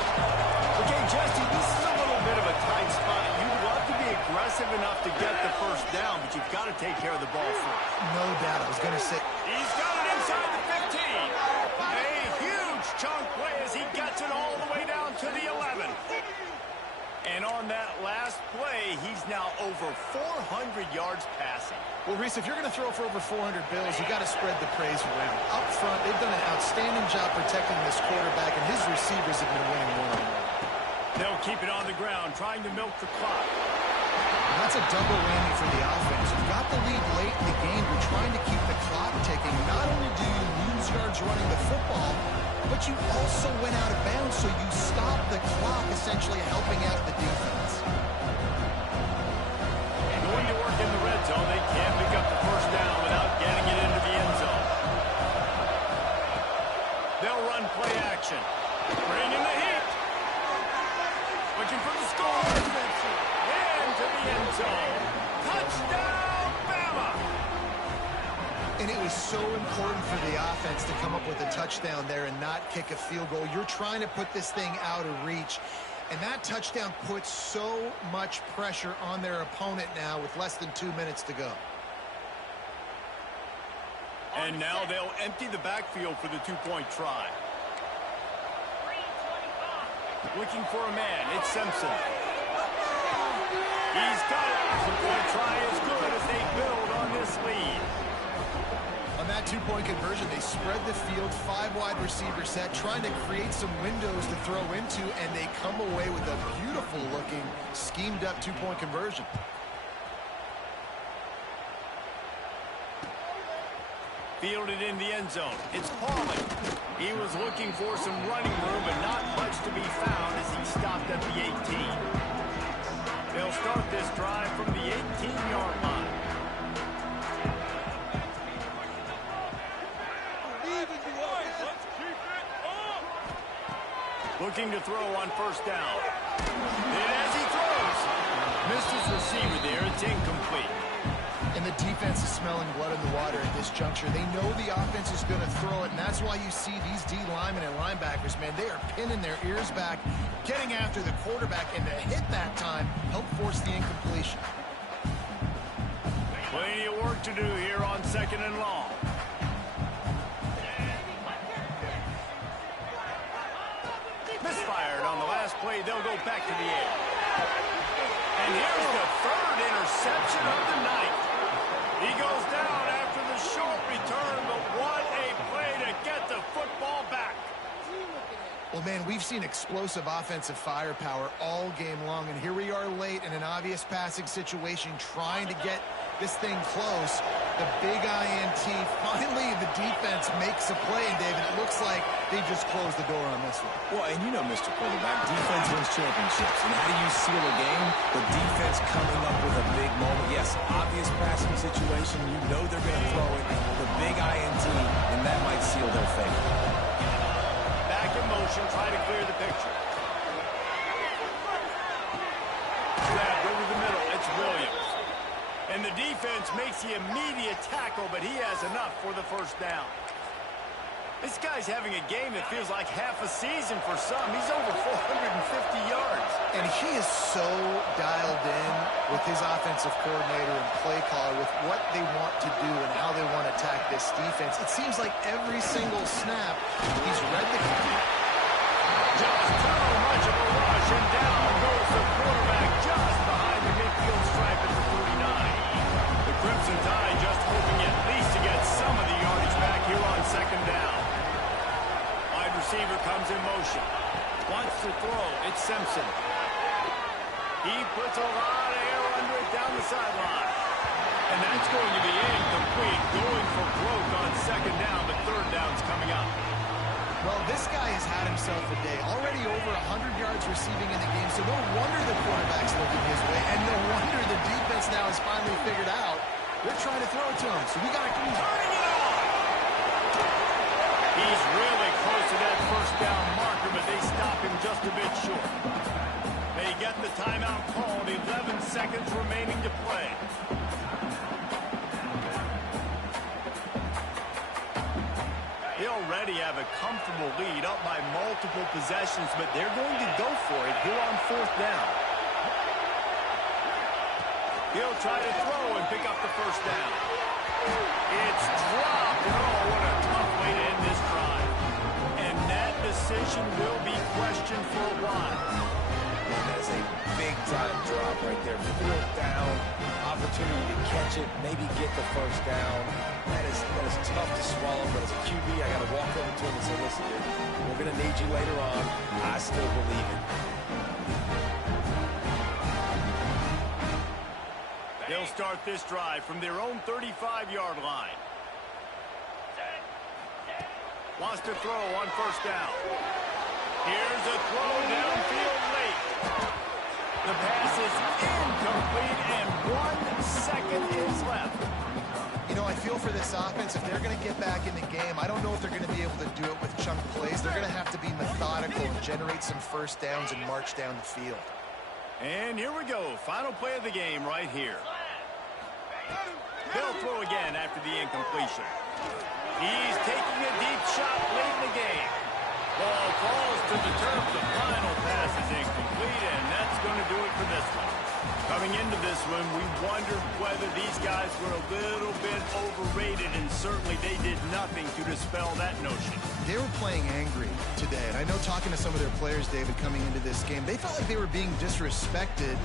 Okay, Jesse, this is a little bit of a tight spot. You'd love to be aggressive enough to get the first down, but you've got to take care of the ball first. No doubt. I was going to say, He's got it inside the 15. A huge chunk play as he gets it all the way down to the 11. And on that last play, he's now over 400 yards passing. well, Reese, if you're going to throw for over 400 bills, you got to spread the praise around. Up front, they've done an outstanding job protecting this quarterback, and his receivers have been winning one-on-one. They'll keep it on the ground, trying to milk the clock. That's a double whammy for the offense. You've got the lead late in the game. You're trying to keep the clock ticking. Not only do you lose yards running the football, but you also went out of bounds, so you stop the clock, essentially helping out the defense. Going to work in the red zone. They can't pick up the first down without getting it into the end zone. They'll run play action. Bringing the heat. Looking for the score. Into the end zone. Touchdown, Bama! And it was so important for the offense to come up with a touchdown there and not kick a field goal. You're trying to put this thing out of reach. And that touchdown puts so much pressure on their opponent now with less than 2 minutes to go. And now they'll empty the backfield for the two-point try. Looking for a man. It's Simpson. He's got it. The point try is good as they build on this lead. On that two-point conversion, they spread the field, 5 wide receiver set, trying to create some windows to throw into, and they come away with a beautiful-looking, schemed-up two-point conversion. Fielded in the end zone. It's Pauling. He was looking for some running room, but not much to be found as he stopped at the 18. They'll start this drive from the 18-yard line. Looking to throw on first down. And as he throws, missed his receiver there. It's incomplete. And the defense is smelling blood in the water at this juncture. They know the offense is going to throw it, and that's why you see these D linemen and linebackers, man, they are pinning their ears back, getting after the quarterback, and to hit that time, help force the incompletion. Plenty of work to do here on 2nd and long. Misfired on the last play. They'll go back to the air. And here's the third interception of the night. He goes down after the short return, but what a play to get the football back. Well, man, we've seen explosive offensive firepower all game long, and here we are late in an obvious passing situation trying to get this thing close. The big INT. Finally, the defense makes a play, and David, it looks like they just closed the door on this one. Well, and you know, Mr. Quarterback, defense wins championships. And how do you seal a game? The defense coming up with a big moment. Yes, obvious passing situation. You know they're going to throw it. The big INT, and that might seal their fate. Back in motion, try to clear the picture. the defense makes the immediate tackle, but he has enough for the first down. This guy's having a game that feels like half a season for some. He's over 450 yards. And he is so dialed in with his offensive coordinator and play caller with what they want to do and how they want to attack this defense. It seems like every single snap, he's read the count. Just too much of a rush, and down goes the quarterback just behind the midfield stripe at the 49. The Crimson Tide just hoping at least to get some of the yardage back here on second down. Wide receiver comes in motion. Wants to throw. It's Simpson. He puts a lot of air under it down the sideline. And that's going to be incomplete. Going for broke on second down, but third down's coming up. Well, this guy has had himself a day. Already over 100 yards receiving in the game, so no wonder the quarterback's looking his way, and no wonder the defense now has finally figured out they're trying to throw it to him. So we got to keep turning it on. He's really close to that first down marker, but they stop him just a bit short. They get the timeout called, 11 seconds remaining to play. They already have a comfortable lead, up by multiple possessions, but they're going to go for it here on fourth down. He'll try to throw and pick up the first down. It's dropped. Oh, what a tough way to end this drive. And that decision will be questioned for a while. That is a big-time drop right there. Fourth down, opportunity to catch it, maybe get the first down. That is tough to swallow, but as a QB, I got to walk over to him and say, listen, dude, we're going to need you later on. I still believe it. They'll start this drive from their own 35-yard line. Wants to throw on first down. Here's a throw downfield late. The pass is incomplete, and 1 second is left. You know, I feel for this offense, if they're going to get back in the game, I don't know if they're going to be able to do it with chunk plays. They're going to have to be methodical and generate some first downs and march down the field. And here we go. Final play of the game right here. They'll throw again after the incompletion. He's taking a deep shot late in the game. Ball falls to the turf. The final pass is incomplete, and that's going to do it for this one. Coming into this one, we wondered whether these guys were a little bit overrated, and certainly they did nothing to dispel that notion. They were playing angry today, and I know talking to some of their players, David, coming into this game, they felt like they were being disrespected.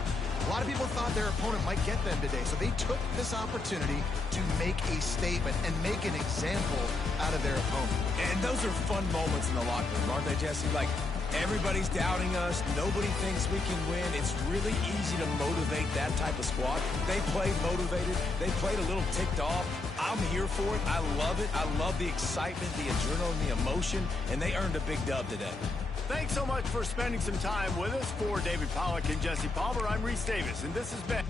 A lot of people thought their opponent might get them today, so they took this opportunity to make a statement and make an example out of their opponent. And those are fun moments in the locker room, aren't they, Jesse? Like, everybody's doubting us. Nobody thinks we can win. It's really easy to motivate that type of squad. They played motivated. They played a little ticked off. I'm here for it. I love it. I love the excitement, the adrenaline, the emotion, and they earned a big dub today. Thanks so much for spending some time with us. For David Pollack and Jesse Palmer, I'm Reese Davis, and this has been...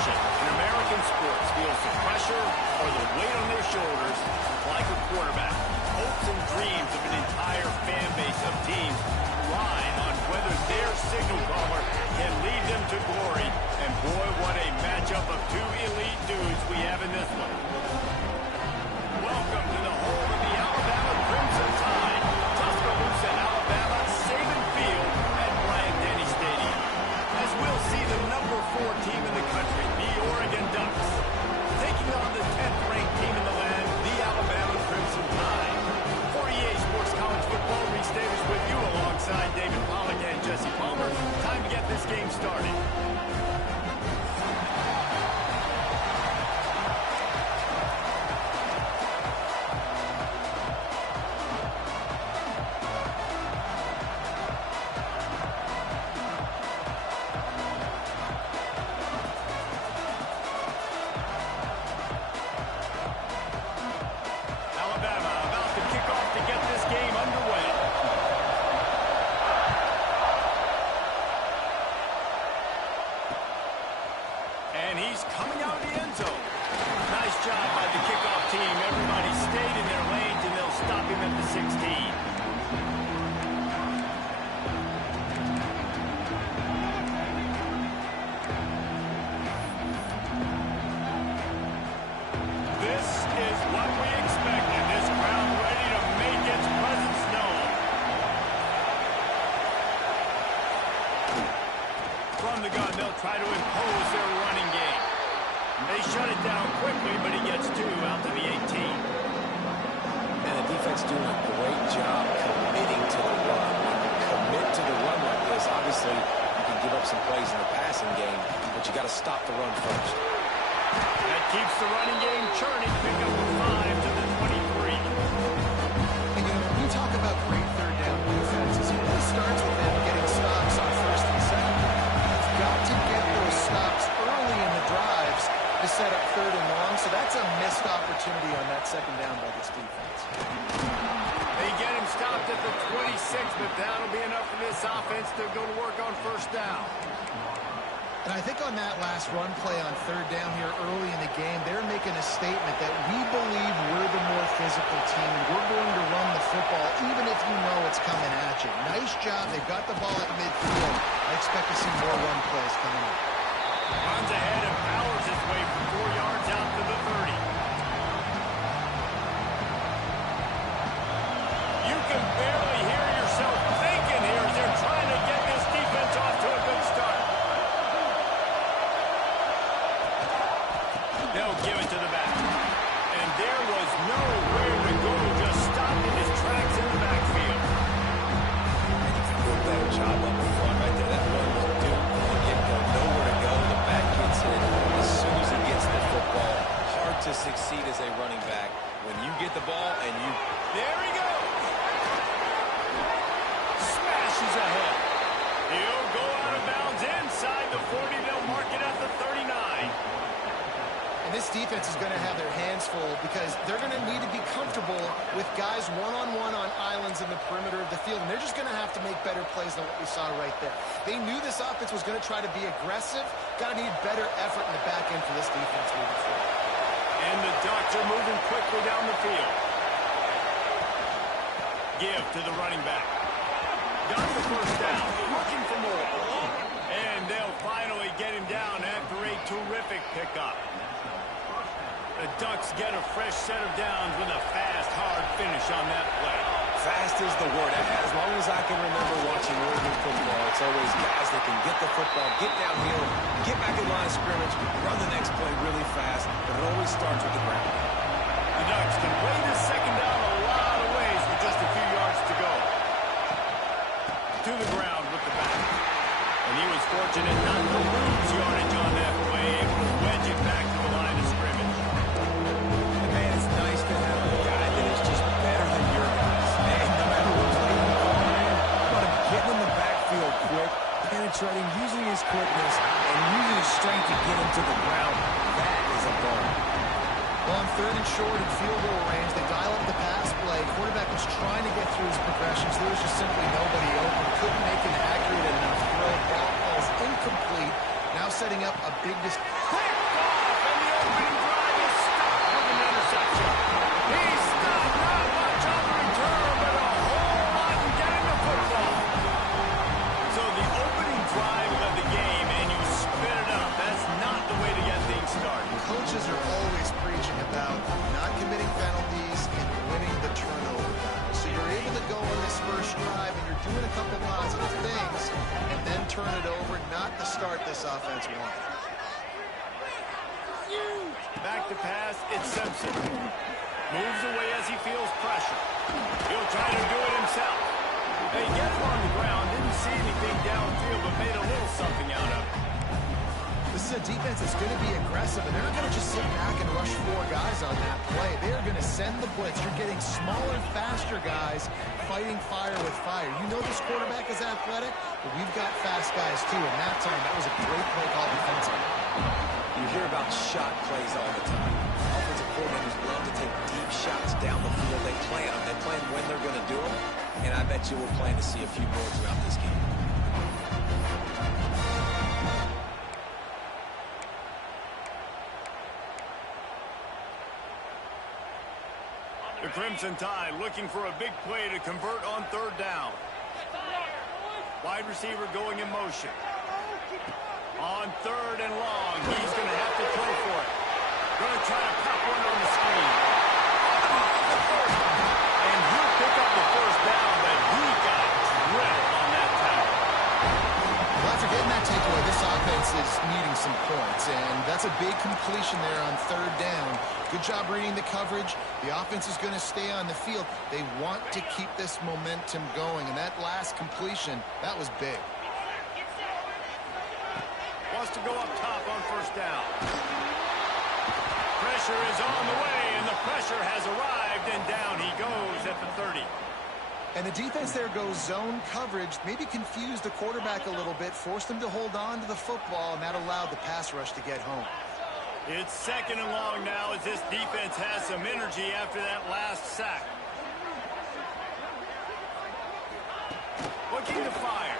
possession in American sports feels the pressure or the weight on their shoulders like a quarterback. Hopes and dreams of an entire fan base of teams rely on whether their signal caller can lead them to glory. And boy, what a matchup of two elite dudes we have in this one. Welcome to the home of the Alabama Crimson Tide. Tuscaloosa, Alabama, Saban Field at Bryant-Denny Stadium. As we'll see the number 4 team in the country, the Oregon Ducks, taking on the 10th ranked team in the land, the Alabama Crimson Tide. For EA Sports College Football, Reese Davis with you alongside David Pollack and Jesse Palmer. Time to get this game started. And he's coming out of the end zone. Nice job by the kickoff team. Everybody stayed in their lanes, and they'll stop him at the 16. This is what we expected. This crowd ready to make its presence known. From the gun, they'll try to impose their running game. They shut it down quickly, but he gets 2 out to the 18. And the defense doing a great job committing to the run. When you commit to the run like this, obviously you can give up some plays in the passing game, but you got to stop the run first. That keeps the running game churning. Pick up 5 to the 23. And when you talk about great third down defenses, it really starts with them getting stops on 1st and 2nd. You've got to get those stops early in the drives to set up 3rd and long, so that's a missed opportunity on that 2nd down by this defense. They get him stopped at the 26, but that'll be enough for this offense to go to work on 1st down. And I think on that last run play on 3rd down here early in the game, they're making a statement that we believe we're the more physical team, and we're going to run the football even if you know it's coming at you. Nice job. They've got the ball at midfield. I expect to see more run plays coming up. Runs ahead and powers his way for 4 yards out to the 30. You can barely hear yourself thinking here as they're trying to get this defense off to a good start. They'll give it to the back. And there was nowhere to go, just stopped in his tracks in the backfield. Good better job up the front right there. That run was due from the get-go. Nowhere to go. The back gets it as soon as he gets the football. Hard to succeed as a running back when you get the ball and you... There he goes. Smashes ahead. He'll go out of bounds inside the 40. They'll mark it at the 39. And this defense is going to have their hands full because they're going to need to be comfortable with guys one-on-one on islands in the perimeter of the field. And they're just going to have to make better plays than what we saw right there. They knew this offense was going to try to be aggressive. Got to need better effort in the back end for this defense moving forward. And the Ducks are moving quickly down the field. Give to the running back. Got the 1st down. Looking for more. And they'll finally get him down after a terrific pickup. The Ducks get a fresh set of downs with a fast, hard finish on that play. Fast is the word. As long as I can remember watching Oregon football, it's always guys that can get the football, get downhill, get back in line of scrimmage, run the next play really fast, but it always starts with the ground. The Ducks can play this 2nd down a lot of ways with just a few yards to go. To the ground with the back. And he was fortunate not to lose yardage on that play, able to wedge it back to the line of scrimmage. And man, it's nice to have a guy that is just better than your guys. And no matter what play you call, man, but getting in the backfield quick, penetrating, using his quickness, and using his strength to get him to the ground, that is a ball. Well, on 3rd and short and field goal range, they dial up the pass play. Quarterback was trying to get through his progressions. There was just simply nobody open. Couldn't make an accurate enough throw. Ball falls incomplete. Now setting up a big... Back to pass, it's Simpson. Moves away as he feels pressure. He'll try to do it himself. He gets him on the ground, didn't see anything downfield, but made a little something out of it. This is a defense that's going to be aggressive, and they're not going to just sit back and rush 4 guys on that play. They are going to send the blitz. You're getting smaller, faster guys fighting fire with fire. You know this quarterback is athletic, but we've got fast guys too, and that time, that was a great play call defensively. You hear about shot plays all the time. Offensive coordinators love to take deep shots down the field. They plan them. They plan when they're going to do them, and I bet you we're planning to see a few more throughout this game. The Crimson Tide looking for a big play to convert on 3rd down. Wide receiver going in motion. On 3rd and long, he's going to have to throw for it. Going to try to pop one on the screen. And he'll pick up the 1st down, but he got drilled on that tackle. Well, after getting that takeaway, this offense is needing some points, and that's a big completion there on 3rd down. Good job reading the coverage. The offense is going to stay on the field. They want to keep this momentum going, and that last completion, that was big. Wants to go up top on 1st down. Pressure is on the way, and the pressure has arrived, and down he goes at the 30. And the defense there goes zone coverage, maybe confused the quarterback a little bit, forced him to hold on to the football, and that allowed the pass rush to get home. It's 2nd and long now as this defense has some energy after that last sack. Looking to fire.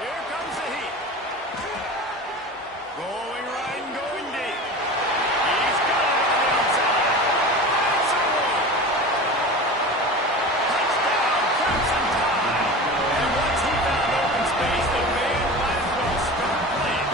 Here comes the heat. Going right and going deep. He's got it on the outside. That's a one. Touchdown, Crimson Tide. And once he found open space, the band might as well start playing.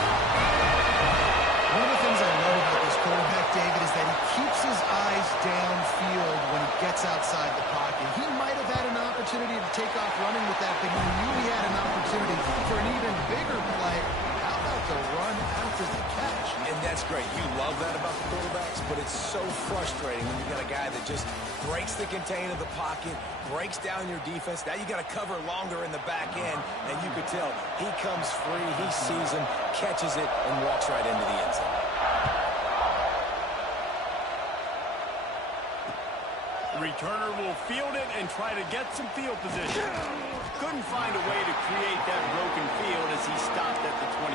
One of the things I love about this quarterback, David, is that he keeps his eyes downfield when he gets outside the pocket. He might have had an opportunity to take off running with that, but he knew he had an opportunity for an even bigger play. How about the run after the catch? And that's great. You love that about the quarterbacks, but it's so frustrating when you got a guy that just breaks the contain of the pocket, breaks down your defense. Now you got to cover longer in the back end, and you could tell he comes free, he sees him, catches it, and walks right into the end zone. The returner will field it and try to get some field position. Couldn't find a way to create that broken field as he stopped at the 25.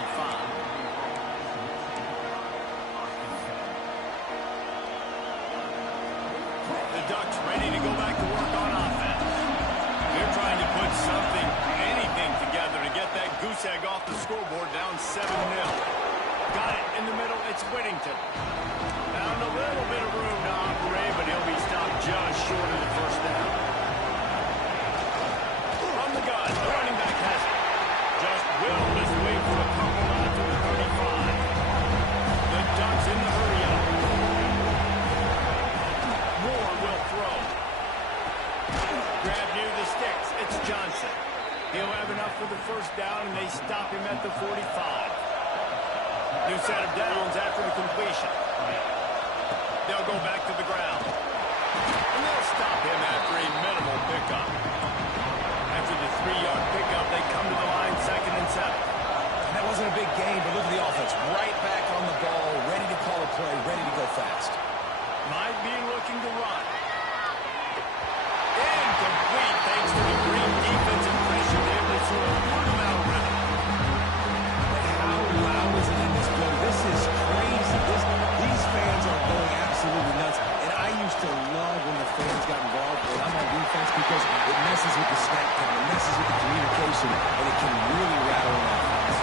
The Ducks ready to go back to work on offense. They're trying to put something, anything together to get that goose egg off the scoreboard down 7-0. Got it in the middle. It's Whittington. Found a little bit of room to operate, but he'll be stopped just short of the 1st down. From the gun, the running back has it. Just willed his way for a couple out to the 35. The Ducks in the hurry-up. Moore will throw. Grab near the sticks. It's Johnson. He'll have enough for the 1st down, and they stop him at the 45. New set of downs after the completion. They'll go back to the ground. And they'll stop him after a minimal pickup. After the 3-yard pickup, they come to the line 2nd and 7. That wasn't a big game, but look at the offense. Right back on the ball, ready to call a play, ready to go fast. Might be looking to run. Incomplete thanks to the great defensive pressure there that sort of put him out of rhythm. How loud is it in this building? This is crazy. These fans are going absolutely nuts. And I used to love when the fans got involved when I'm on defense because it messes with the snap count, it messes with the communication, and it can really rattle an offense.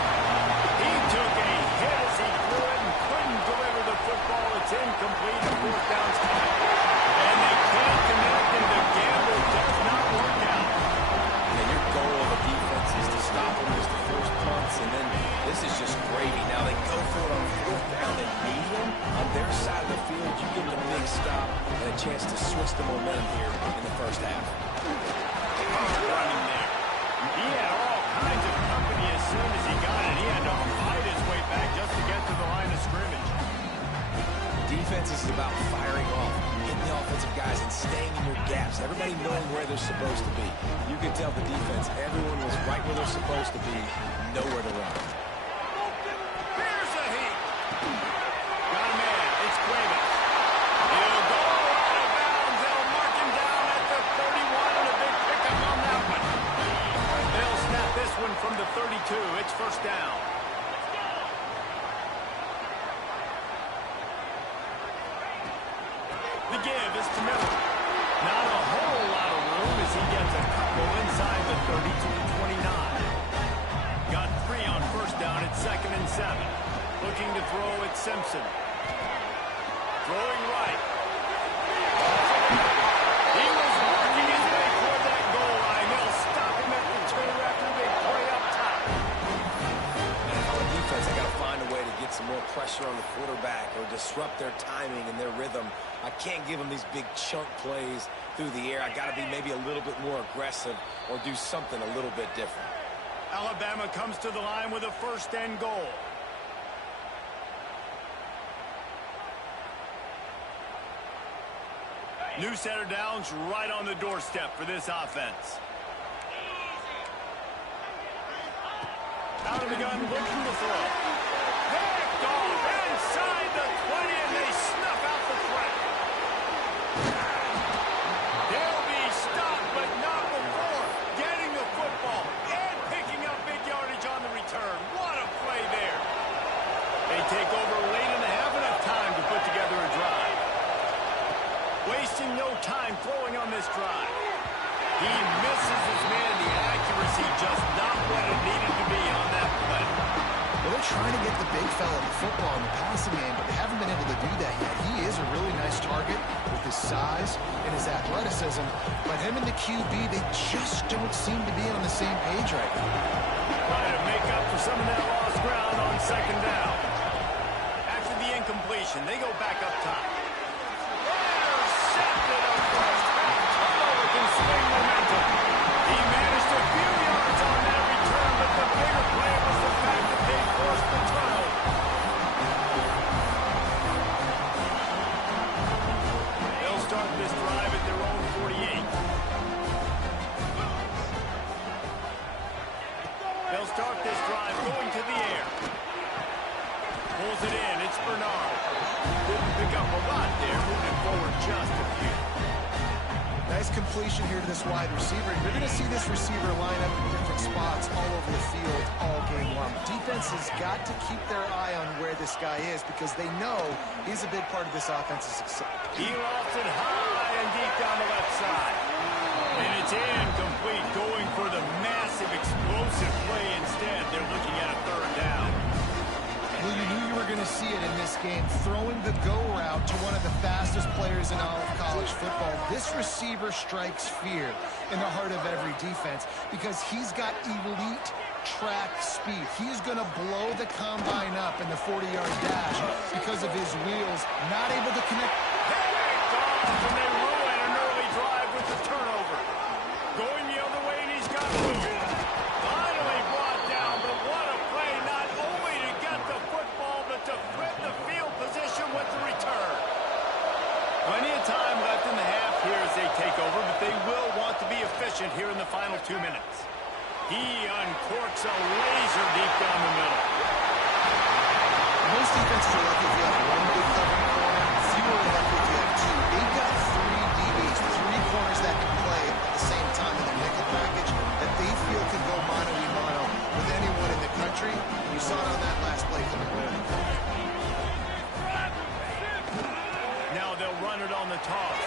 He took a hit as he threw it and couldn't deliver the football. It's incomplete. A 4th down spot. And they can't connect, and the gamble does not work out. Yeah, your goal of a defense is to stop them, is to force punts, and then this is just gravy. Now they go for it on 4th down and medium. On their side of the field, you get the big stop and a chance to switch the momentum here in the 1st half. Running there. He had all kinds of company as soon as he got it. He had to fight his way back just to get to the line of scrimmage. defense is about firing off, hitting the offensive guys, and staying in your gaps. Everybody knowing where they're supposed to be. You can tell the defense, everyone was right where they're supposed to be, nowhere to run. Here's a heat. Got a man. It's Cuevas. He'll go out of bounds. They'll mark him down at the 31, and a big pickup on that one. They'll snap this one from the 32. It's first down. The give is to Miller. Not a whole lot of room as he gets a couple inside the 32-29. Got 3 on first down at 2nd and 7. Looking to throw at Simpson. Throwing right. He was working his way toward that goal line. They'll stop him at the 2 after they play up top. And on the defense, they got to find a way to get some more pressure on the quarterback or disrupt their timing and their rhythm. I can't give them these big chunk plays through the air. I got to be maybe a little bit more aggressive or do something a little bit different. Alabama comes to the line with a 1st and goal. New set of downs right on the doorstep for this offense. Out of the gun, looking to throw. Picked off inside the 20, and they snuff out the threat. They'll be stopped, but not before getting the football and picking up big yardage on the return. What a play there. They take over late in the half, enough time to put together a drive. Wasting no time throwing on this drive. He misses his man. The accuracy just not what it needed to be on that play. Well, they're trying to get the big fella the football in the passing game, but they haven't been able to do that yet. He is a really nice target with his size and his athleticism, but him and the QB, they just don't seem to be on the same page right now. Trying to make up for some of that lost ground on 2nd down. After the incompletion, they go back up top. Intercepted up first. Turnover can swing momentum. He managed a few yards on that return, but the bigger play was the fact that they forced the turnover. They'll start this drive at their own 48. They'll start this drive going to the air. Pulls it in. It's Bernard. Didn't pick up a lot there. Moving forward just a few. Nice completion here to this wide receiver. You're going to see this receiver line up in different spots all over the field all game long. Defense has got to keep their eye on where this guy is because they know he's a big part of this offense's success. He lofts it high and deep down the left side. And it's incomplete, going for the massive explosive play instead. They're looking at a 3rd down. Well, you knew you were going to see it in this game, throwing the go route to one of the fastest players in all of college football. This receiver strikes fear in the heart of every defense because he's got elite track speed. He's going to blow the combine up in the 40-yard dash because of his wheels, not able to connect. And they ruin an early drive with the turnover. Going the other way, and he's got it. Finally brought down, but what a play, not only to get the football, but to threaten the field position with the return. Plenty of time left in the half here as they take over, but they will want to be efficient here in the final 2 minutes. He uncorks a laser deep down the middle. Most defenses are lucky if you have one good covering corner. Fewer are lucky if you have 2. They've got 3 DBs, 3 corners that can play at the same time in their nickel package that they feel can go mano-a-mano with anyone in the country. You saw it on that last play from the room. Now they'll run it on the toss.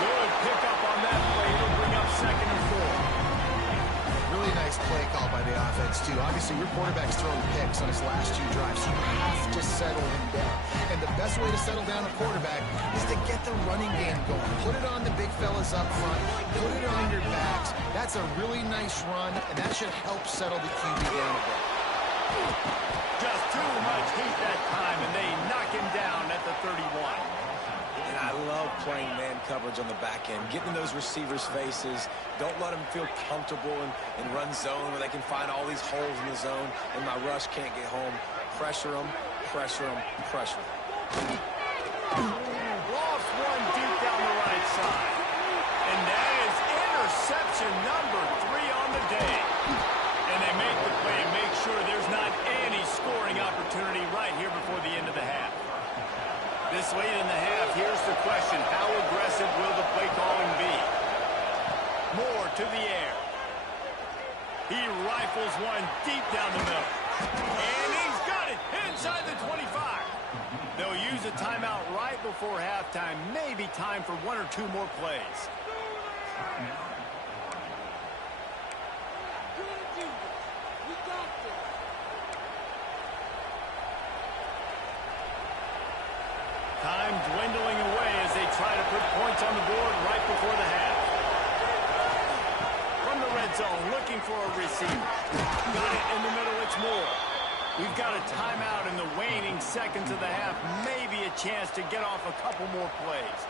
Good pickup on that play. It'll bring up 2nd and 4. Really nice play call by the offense, too. Obviously, your quarterback's throwing picks on his last 2 drives. You have to settle him down. And the best way to settle down a quarterback is to get the running game going. Put it on the big fellas up front. Put it on your backs. That's a really nice run, and that should help settle the QB down a bit. Just too much heat that time, and they knock him down at the 31. And I love playing man coverage on the back end, getting in those receivers' faces. Don't let them feel comfortable in run zone where they can find all these holes in the zone and my rush can't get home. Pressure them, pressure him, pressure him. Lost one deep down the right side. And that is interception number 3 on the day. And they make the play and make sure there's not any scoring opportunity right here before the end of the half. This late in the half, here's the question. How aggressive will the play calling be? Moore to the air. He rifles one deep down the middle. And he's got it inside the 25. They'll use a timeout right before halftime. Maybe time for 1 or 2 more plays. Time dwindling away as they try to put points on the board right before the half. From the red zone, looking for a receiver. Got it in the middle, it's Moore. We've got a timeout in the waning seconds of the half. Maybe a chance to get off a couple more plays.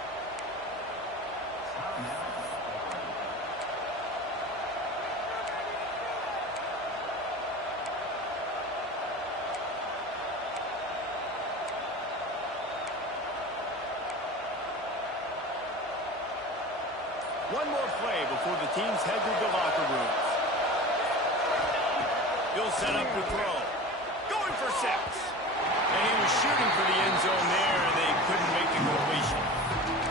One more play before the teams head to the locker rooms. He'll set up the throw. Going for 6. And he was shooting for the end zone there, and they couldn't make the completion.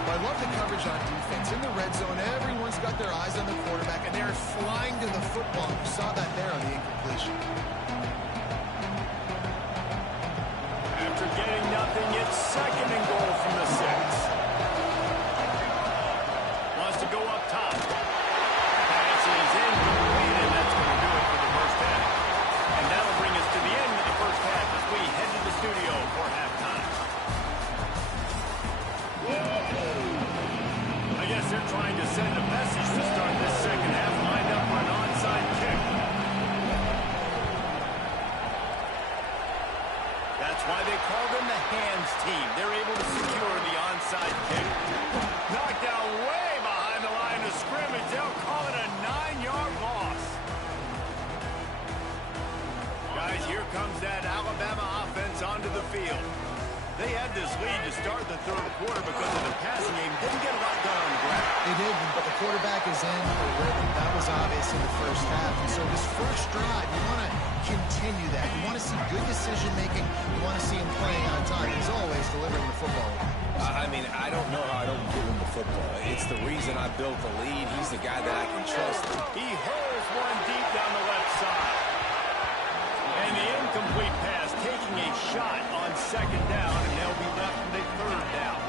Well, I love the coverage on defense. In the red zone, everyone's got their eyes on the quarterback, and they're flying to the football. You saw that there on the incompletion. After getting nothing, it's 2nd and goal from the 6. Wants to go up top. Pass is incomplete, and that's going to do it for the first half. And that'll bring us to the end of the first half as we head to the studio for halftime. I guess they're trying to send a message to start this second half, lined up for an onside kick. That's why they call them the hands team. They're able to secure the onside kick. Knocked down way behind the line of scrimmage. They'll call it a 9-yard loss. Guys, here comes that Alabama offense onto the field. They had this lead to start the third quarter because of the passing game. Didn't get a lot done on the ground. They did, but the quarterback is in for rhythm. That was obvious in the first half. And so this first drive, you want to continue that. You want to see good decision-making. You want to see him playing on time. He's always delivering the football. I mean, I don't know how I don't give him the football. It's the reason I built the lead. He's the guy that I can trust. He hurls one deep down the left side. And the incomplete pass taking a shot on 2nd down, and they'll be left with a 3rd down.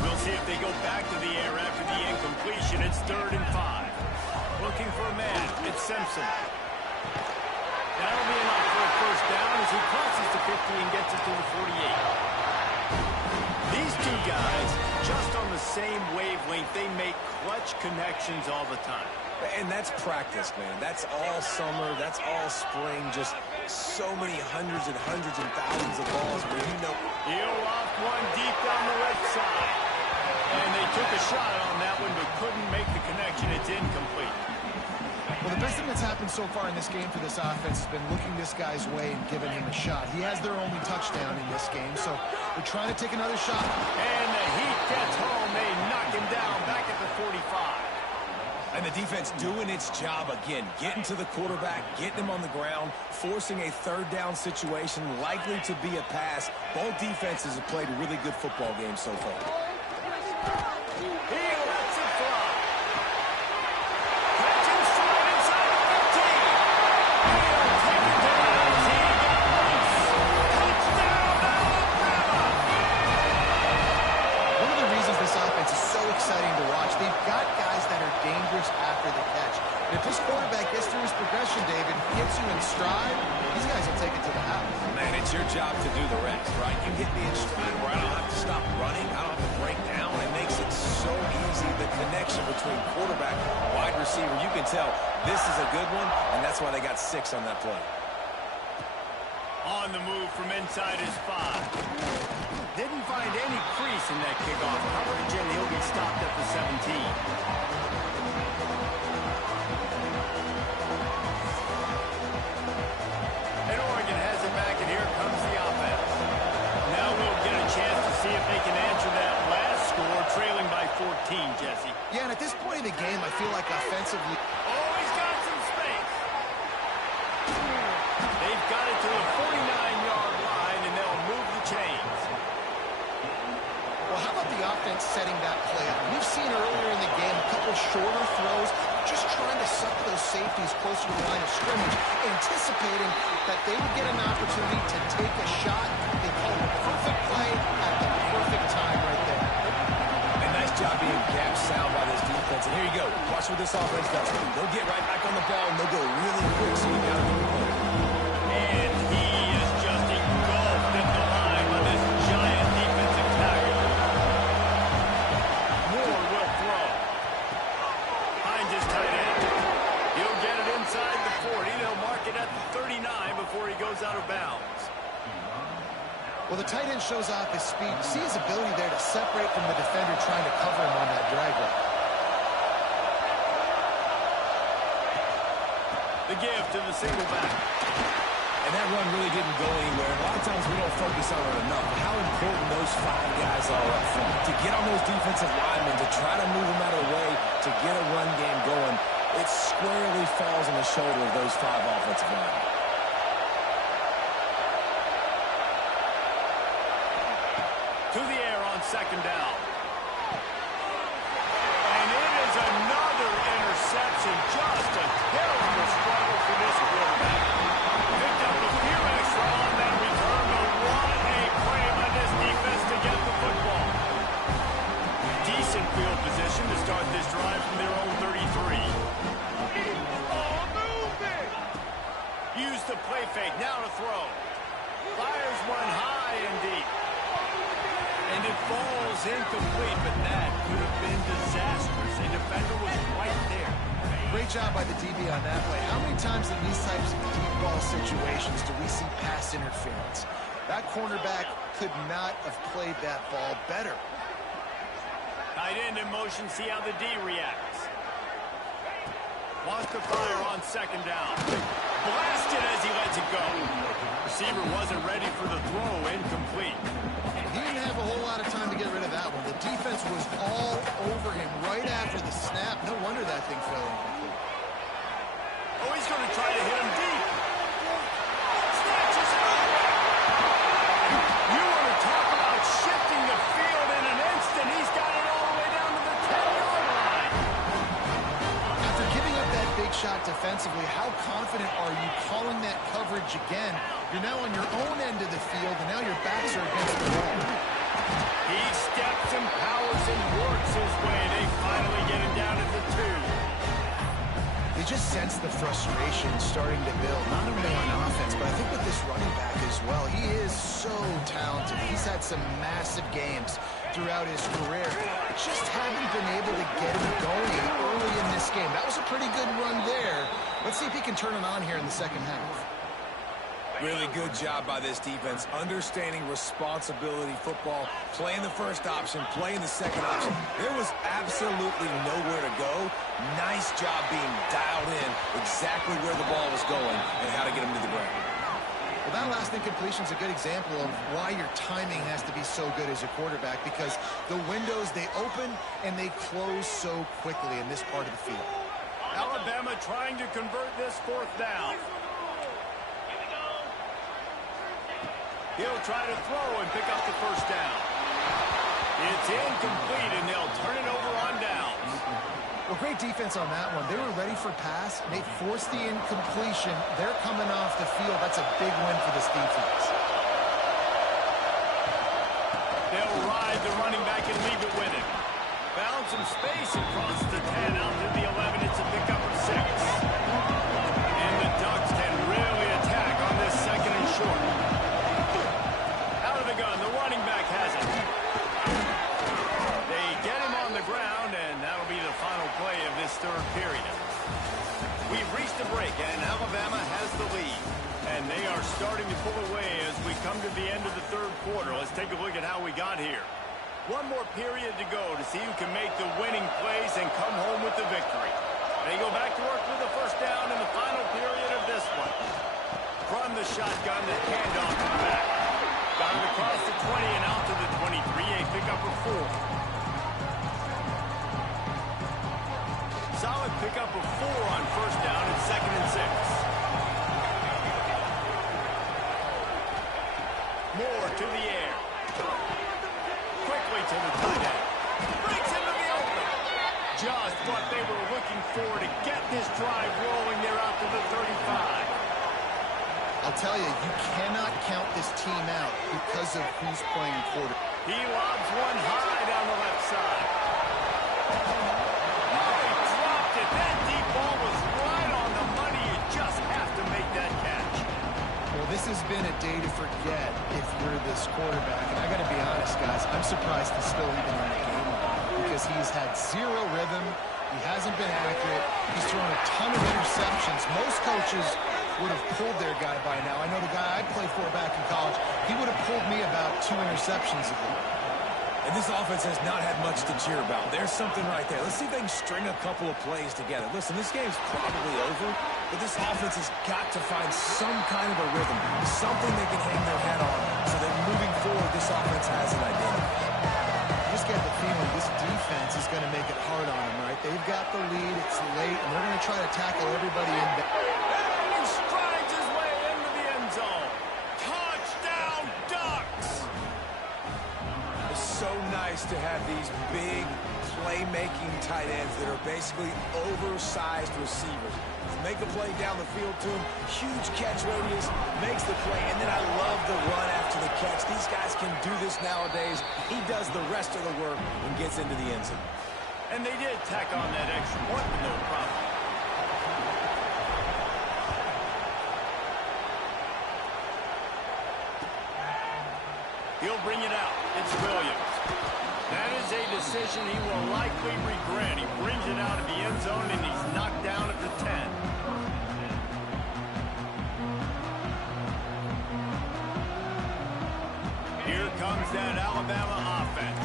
We'll see if they go back to the air after the incompletion. It's 3rd and 5. Looking for a man. It's Simpson. That'll be enough for a first down as he crosses the 50 and gets it to the 48. These two guys, just on the same wavelength, they make clutch connections all the time. And that's practice, man. That's all summer. That's all spring. Just so many hundreds and thousands of balls where you know. He'll off one deep down the left side. And they took a shot on that one but couldn't make the connection. It's incomplete. Well, the best thing that's happened so far in this game for this offense has been looking this guy's way and giving him a shot. He has their only touchdown in this game, so they're trying to take another shot. And the Heat gets home. They knock him down back at the 45. And the defense doing its job again, getting to the quarterback, getting him on the ground, forcing a 3rd down situation, likely to be a pass. Both defenses have played a really good football game so far. He lets it fly. Catching straight inside the 15. He'll take it to the house. He got loose. Touchdown, Alabama! One of the reasons this offense is so exciting to watch, they've got guys that are dangerous after the catch. And if this quarterback gets through his progression, David, gets you in stride, these guys will take it to the house. Man, it's your job to do the rest, right? You get me in stride where I don't have to stop running. I don't have to break down. It makes it so easy. The connection between quarterback and wide receiver, you can tell this is a good one, and that's why they got 6 on that play. On the move from inside his 5. Didn't find any crease in that kickoff coverage, and he'll be stopped at the 17. And Oregon has it back, and here comes the offense. Well, how about the offense setting that play up? We've seen earlier in the game a couple shorter throws, just trying to suck those safeties closer to the line of scrimmage, anticipating that they would get an opportunity to take a shot. They called the perfect play at the perfect time right there. And nice job being gap sound by this defense. And here you go. Watch what this offense does. They'll get right back on the ball, and they'll go really quick so you got to be quick. And he is just engulfed in the line by this giant defensive tackle. Moore will throw. Finds his tight end. He'll get it inside the 40. They'll mark it at the 39 before he goes out of bounds. Well, the tight end shows off his speed. See his ability there to separate from the defender trying to cover him on that drag route. The give to the single back. And that run really didn't go anywhere. A lot of times we don't focus on it enough. How important those 5 guys are up front. To get on those defensive linemen, to try to move them out of the way, to get a run game going, it squarely falls on the shoulder of those 5 offensive linemen. To the air on second down. And it is another interception. Just a terrible struggle for this quarterback. Picked up a few extra on that return, but what a play by this defense to get the football. Decent field position to start this drive from their own 33. Use the play fake, now to throw. Fires one high and deep. And it falls incomplete, but that could have been disastrous. A defender was right there. Great job by the DB on that play. How many times in these types of deep ball situations do we see pass interference? That cornerback could not have played that ball better. Tight end in motion, see how the D reacts. Wants to fire on second down. Blasted as he lets it go. Receiver wasn't ready for the throw, incomplete. He didn't have a whole lot of time to get rid of that one. The defense was all over him right after the snap. No wonder that thing fell incomplete. Oh, he's going to try to hit him deep. Snatches it away. You want to talk about shifting the field in an instant. He's got it all the way down to the 10-yard line. After giving up that big shot defensively, how confident are you calling that coverage again? You're now on your own end of the field, and now your backs are against the wall. He steps and powers and works his way. They finally get him down at the 2. You just sense the frustration starting to build, not only on offense, but I think with this running back as well. He is so talented. He's had some massive games throughout his career. Just haven't been able to get him going early in this game. That was a pretty good run there. Let's see if he can turn it on here in the second half. Really good job by this defense, understanding responsibility football, playing the first option, playing the second option. There was absolutely nowhere to go. Nice job being dialed in exactly where the ball was going and how to get him to the ground. Well, that last incompletion is a good example of why your timing has to be so good as a quarterback, because the windows, they open and they close so quickly in this part of the field. Alabama trying to convert this 4th down. He'll try to throw and pick up the first down. It's incomplete, and they'll turn it over on downs. Well, great defense on that one. They were ready for pass. They forced the incompletion. They're coming off the field. That's a big win for this defense. They'll ride the running back and leave it with him. Found some space across the 10, out to the 11. It's a pickup of 6. And the Ducks can really attack on this second and short. Gun. The running back has it. They get him on the ground, and that'll be the final play of this 3rd period. We've reached a break, and Alabama has the lead. And they are starting to pull away as we come to the end of the 3rd quarter. Let's take a look at how we got here. One more period to go to see who can make the winning plays and come home with the victory. They go back to work with the first down in the final period of this one. From the shotgun, the handoff to the back. Got it across the 20 and out to the 23, a pickup of 4. Solid pickup of 4 on first down and 2nd and 6. Moore to the air. Quickly to the tight end. Breaks into the open. Just what they were looking for to get this drive rolling there out to the 35. I'll tell you, you cannot count this team out because of who's playing quarter. He lobs one high down the left side. Oh, he dropped it. That deep ball was right on the money. You just have to make that catch. Well, this has been a day to forget if you're this quarterback. And I got to be honest, guys, I'm surprised he's still even in the game because he's had zero rhythm. He hasn't been accurate. He's thrown a ton of interceptions. Most coaches would have pulled their guy by now. I know the guy I played for back in college, he would have pulled me about 2 interceptions ago. And this offense has not had much to cheer about. There's something right there. Let's see if they can string a couple of plays together. Listen, this game's probably over, but this offense has got to find some kind of a rhythm, something they can hang their hat on so that moving forward, this offense has an identity. You just get the feeling this defense is going to make it hard on them, right? They've got the lead, it's late, and they're going to try to tackle everybody in there. And he strides his way into the end zone. Touchdown, Ducks! It's so nice to have these big playmaking tight ends that are basically oversized receivers. Make a play down the field to him, huge catch radius, makes the play, and then I love the run after the catch. These guys can do this nowadays. He does the rest of the work and gets into the end zone. And they did tack on that extra point with no problem. He'll bring it out. It's Williams. That is a decision he will likely regret. He brings it out of the end zone, and he's knocked down at the 10. Here comes that Alabama offense.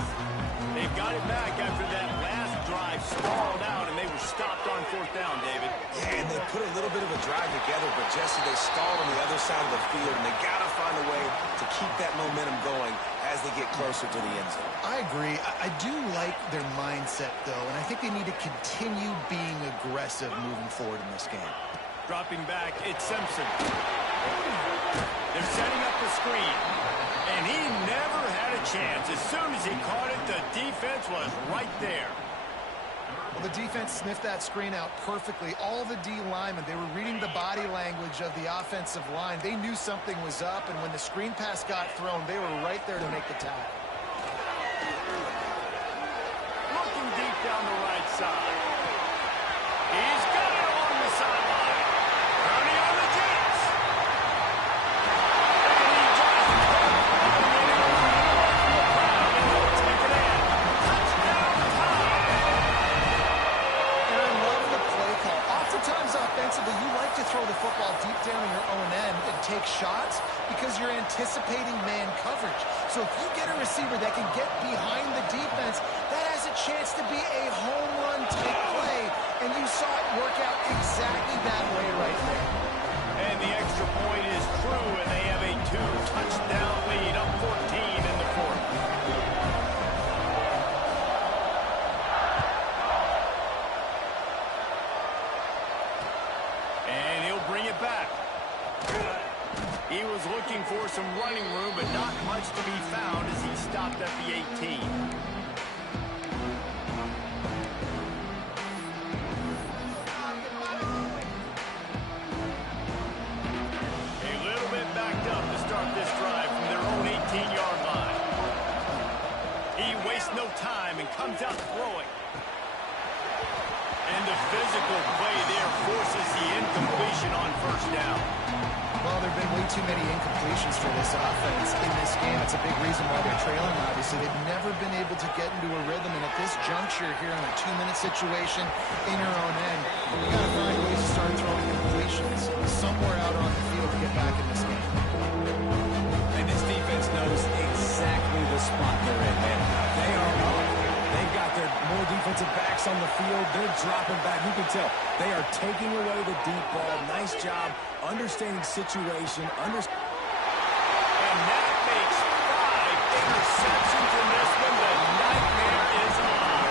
They've got it back after that last drive stalled out, and they were stopped on 4th down, David. Yeah, and they put a little bit of a drive together, but Jesse, they stalled on the other side of the field, and they got to find a way to keep that momentum going as they get closer to the end zone. I agree. I do like their mindset, though, and I think they need to continue being aggressive moving forward in this game. Dropping back, it's Simpson. They're setting up the screen, and he never had a chance. As soon as he caught it, the defense was right there. Well, the defense sniffed that screen out perfectly. All the D linemen, they were reading the body language of the offensive line. They knew something was up, and when the screen pass got thrown, they were right there to make the tackle. Looking deep down the right side. He's got it along the sideline. Counting on the Jets. And he just can't find it from the crowd, and he'll take it in. Touchdown time. And I love the play call. Oftentimes offensively, you like to throw the football deep down in your own end and take shots because you're anticipating man coverage. So if you get a receiver that can get behind the defense, that has a chance to be a home run type play. And you saw it work out exactly that way right there. And the extra point is true, and they have a 2-touchdown lead, up 14 in the 4th. And he'll bring it back. He was looking for some running room, but not much to be found as he stopped at the 18. A little bit backed up to start this drive from their own 18-yard line. He wastes no time and comes out throwing. And the physical play there forces the incompletion on 1st down. Well, there have been way too many incompletions for this offense in this game. It's a big reason why they're trailing, obviously. They've never been able to get into a rhythm, and at this juncture here in a 2-minute situation in your own end, you got to find ways to start throwing completions somewhere out on the field to get back in this game. And this defense knows exactly the spot they're in, man. They are up. They've got their more defensive backs on the field. They're dropping back. You can tell they are taking away the deep ball. Nice job understanding situation. And that makes 5 interceptions in this one. The nightmare is on.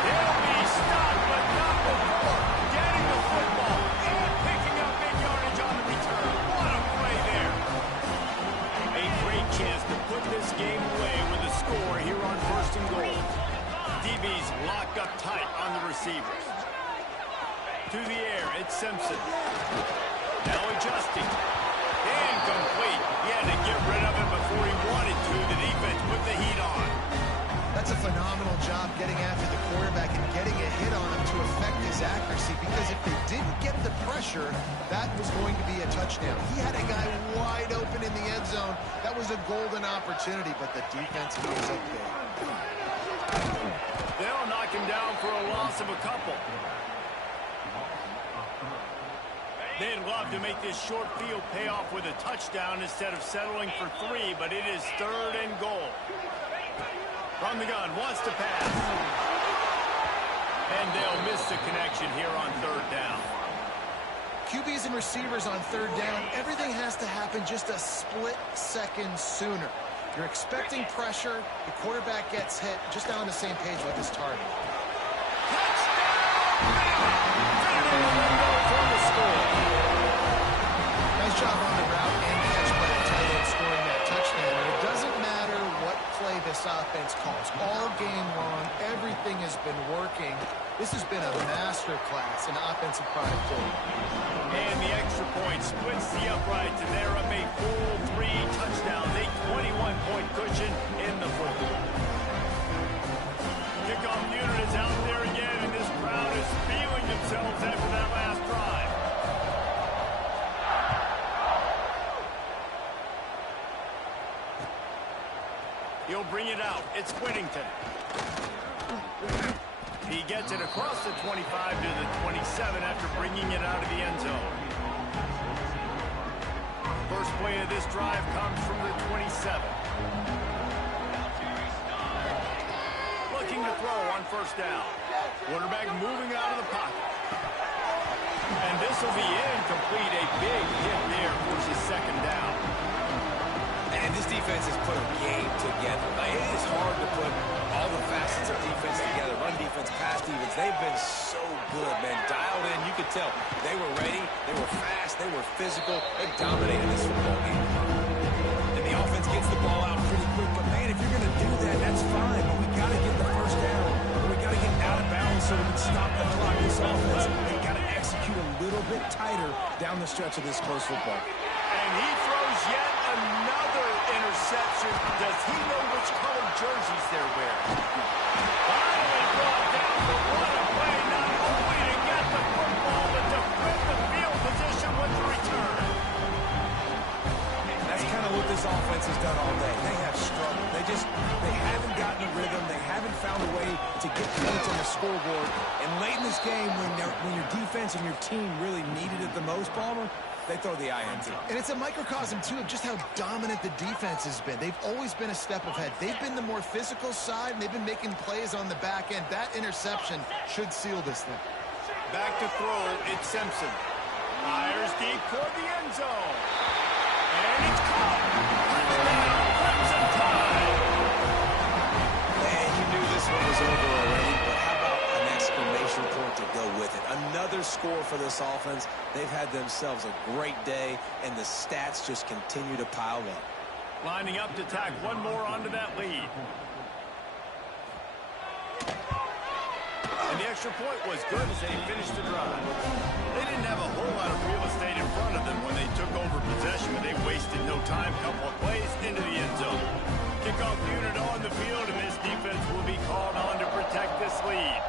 They'll be stopped, but not before getting the football and picking up big yardage on the return. What a play there. A great chance to put this game away with a score score here on 1st and goal. DB's locked up tight on the receivers. To the air, it's Simpson. Now adjusting. Incomplete. He had to get rid of it before he wanted to. The defense put the heat on. That's a phenomenal job getting after the quarterback and getting a hit on him to affect his accuracy, because if they didn't get the pressure, that was going to be a touchdown. He had a guy wide open in the end zone. That was a golden opportunity, but the defense was up there. They'll knock him down for a loss of a couple. They'd love to make this short field pay off with a touchdown instead of settling for 3, but it is 3rd and goal. From the gun, wants to pass. And they'll miss the connection here on 3rd down. QBs and receivers on 3rd down, everything has to happen just a split second sooner. You're expecting pressure, the quarterback gets hit, just not on the same page with his target. Nice job on the route and catch by the tight end scoring that touchdown. And it doesn't matter what play this offense calls. All game long, everything has been working. This has been a masterclass in offensive productivity. And the extra point splits the uprights, and they're up a full 3 touchdowns, a 21-point cushion in the fourth. Kickoff unit is out there again, and this crowd is feeling themselves after that last drive. He'll bring it out. It's Whittington. He gets it across the 25 to the 27 after bringing it out of the end zone. First play of this drive comes from the 27. Looking to throw on 1st down. Quarterback moving out of the pocket. And this will be incomplete. A big hit there forces 2nd down. And this defense has put a game together. Like, it is hard to put all the facets of defense together. Run defense, pass defense. They've been so good, man. Dialed in. You could tell they were ready. They were fast. They were physical. They dominated this football game. And the offense gets the ball out pretty quick. But, man, if you're going to do that, that's fine. But we got to get the 1st down. We got to get out of bounds so we can stop the clock. This offense, they got to execute a little bit tighter down the stretch of this close football. And he throws yet another interception. Does he know which color jerseys they're wearing? Finally brought down, but what a play, not only to get the football, but to flip the field position with the return. That's kind of what this offense has done all day. They have struggled. They haven't gotten a rhythm. They haven't found a way to get points on the scoreboard. And late in this game, when your defense and your team really needed it the most, Palmer, they throw the INT. And it's a microcosm, too, of just how dominant the defense has been. They've always been a step ahead. They've been the more physical side, and they've been making plays on the back end. That interception should seal this thing. Back to throw, it's Simpson. Fires deep toward the end zone. And it's caught. Touchdown, Crimson Tide. Man, you knew this one was over already, but how about an exclamation point to go with it? Another score for this offense. They've had themselves a great day, and the stats just continue to pile up. Lining up to tack one more onto that lead. And the extra point was good as they finished the drive. They didn't have a whole lot of real estate in front of them when they took over possession, but they wasted no time. Couple of plays into the end zone. Kickoff unit on the field, and this defense will be called on to protect this lead.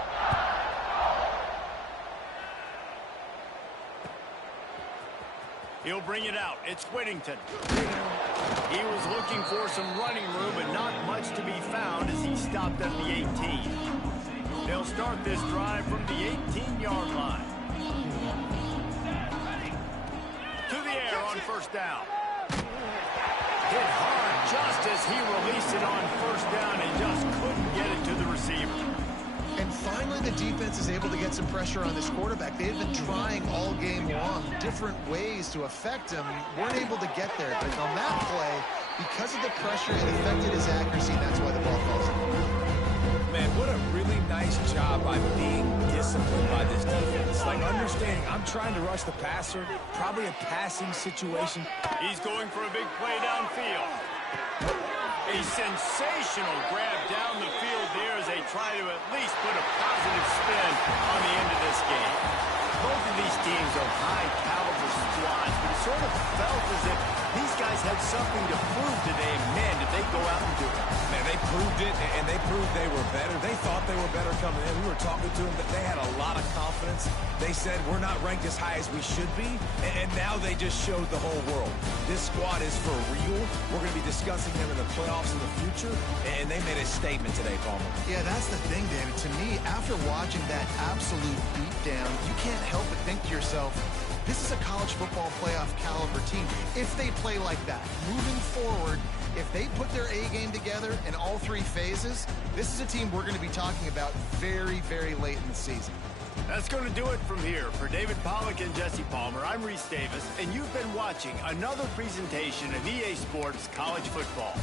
He'll bring it out. It's Whittington. He was looking for some running room, but not much to be found as he stopped at the 18. They'll start this drive from the 18-yard line. To the air on 1st down. Hit hard just as he released it on 1st down and just couldn't get it to the receiver. And finally, the defense is able to get some pressure on this quarterback. They've been trying all game long different ways to affect him. Weren't able to get there. But on that play, because of the pressure, it affected his accuracy, and that's why the ball falls in. Man, what a really nice job by being disciplined by this defense. Like, understanding I'm trying to rush the passer, probably a passing situation. He's going for a big play downfield. A sensational grab down the field there as they try to at least put a positive spin on the end of this game. Both of these teams are high-caliber squads, but it sort of felt as if these guys had something to prove today. Man, did they go out and do it. Man, they proved it, and they proved they were better. They thought they were better coming in. We were talking to them that they had a lot of confidence. They said, we're not ranked as high as we should be, and now they just showed the whole world. This squad is for real. We're going to be discussing them in the playoffs in the future, and they made a statement today, Palmer. Yeah, that's the thing, David. To me, after watching that absolute beatdown, you can't help but think to yourself, this is a college football playoff caliber team. If they play like that, moving forward, if they put their A game together in all three phases, this is a team we're going to be talking about very, very late in the season. That's going to do it from here. For David Pollack and Jesse Palmer, I'm Reese Davis, and you've been watching another presentation of EA Sports College Football.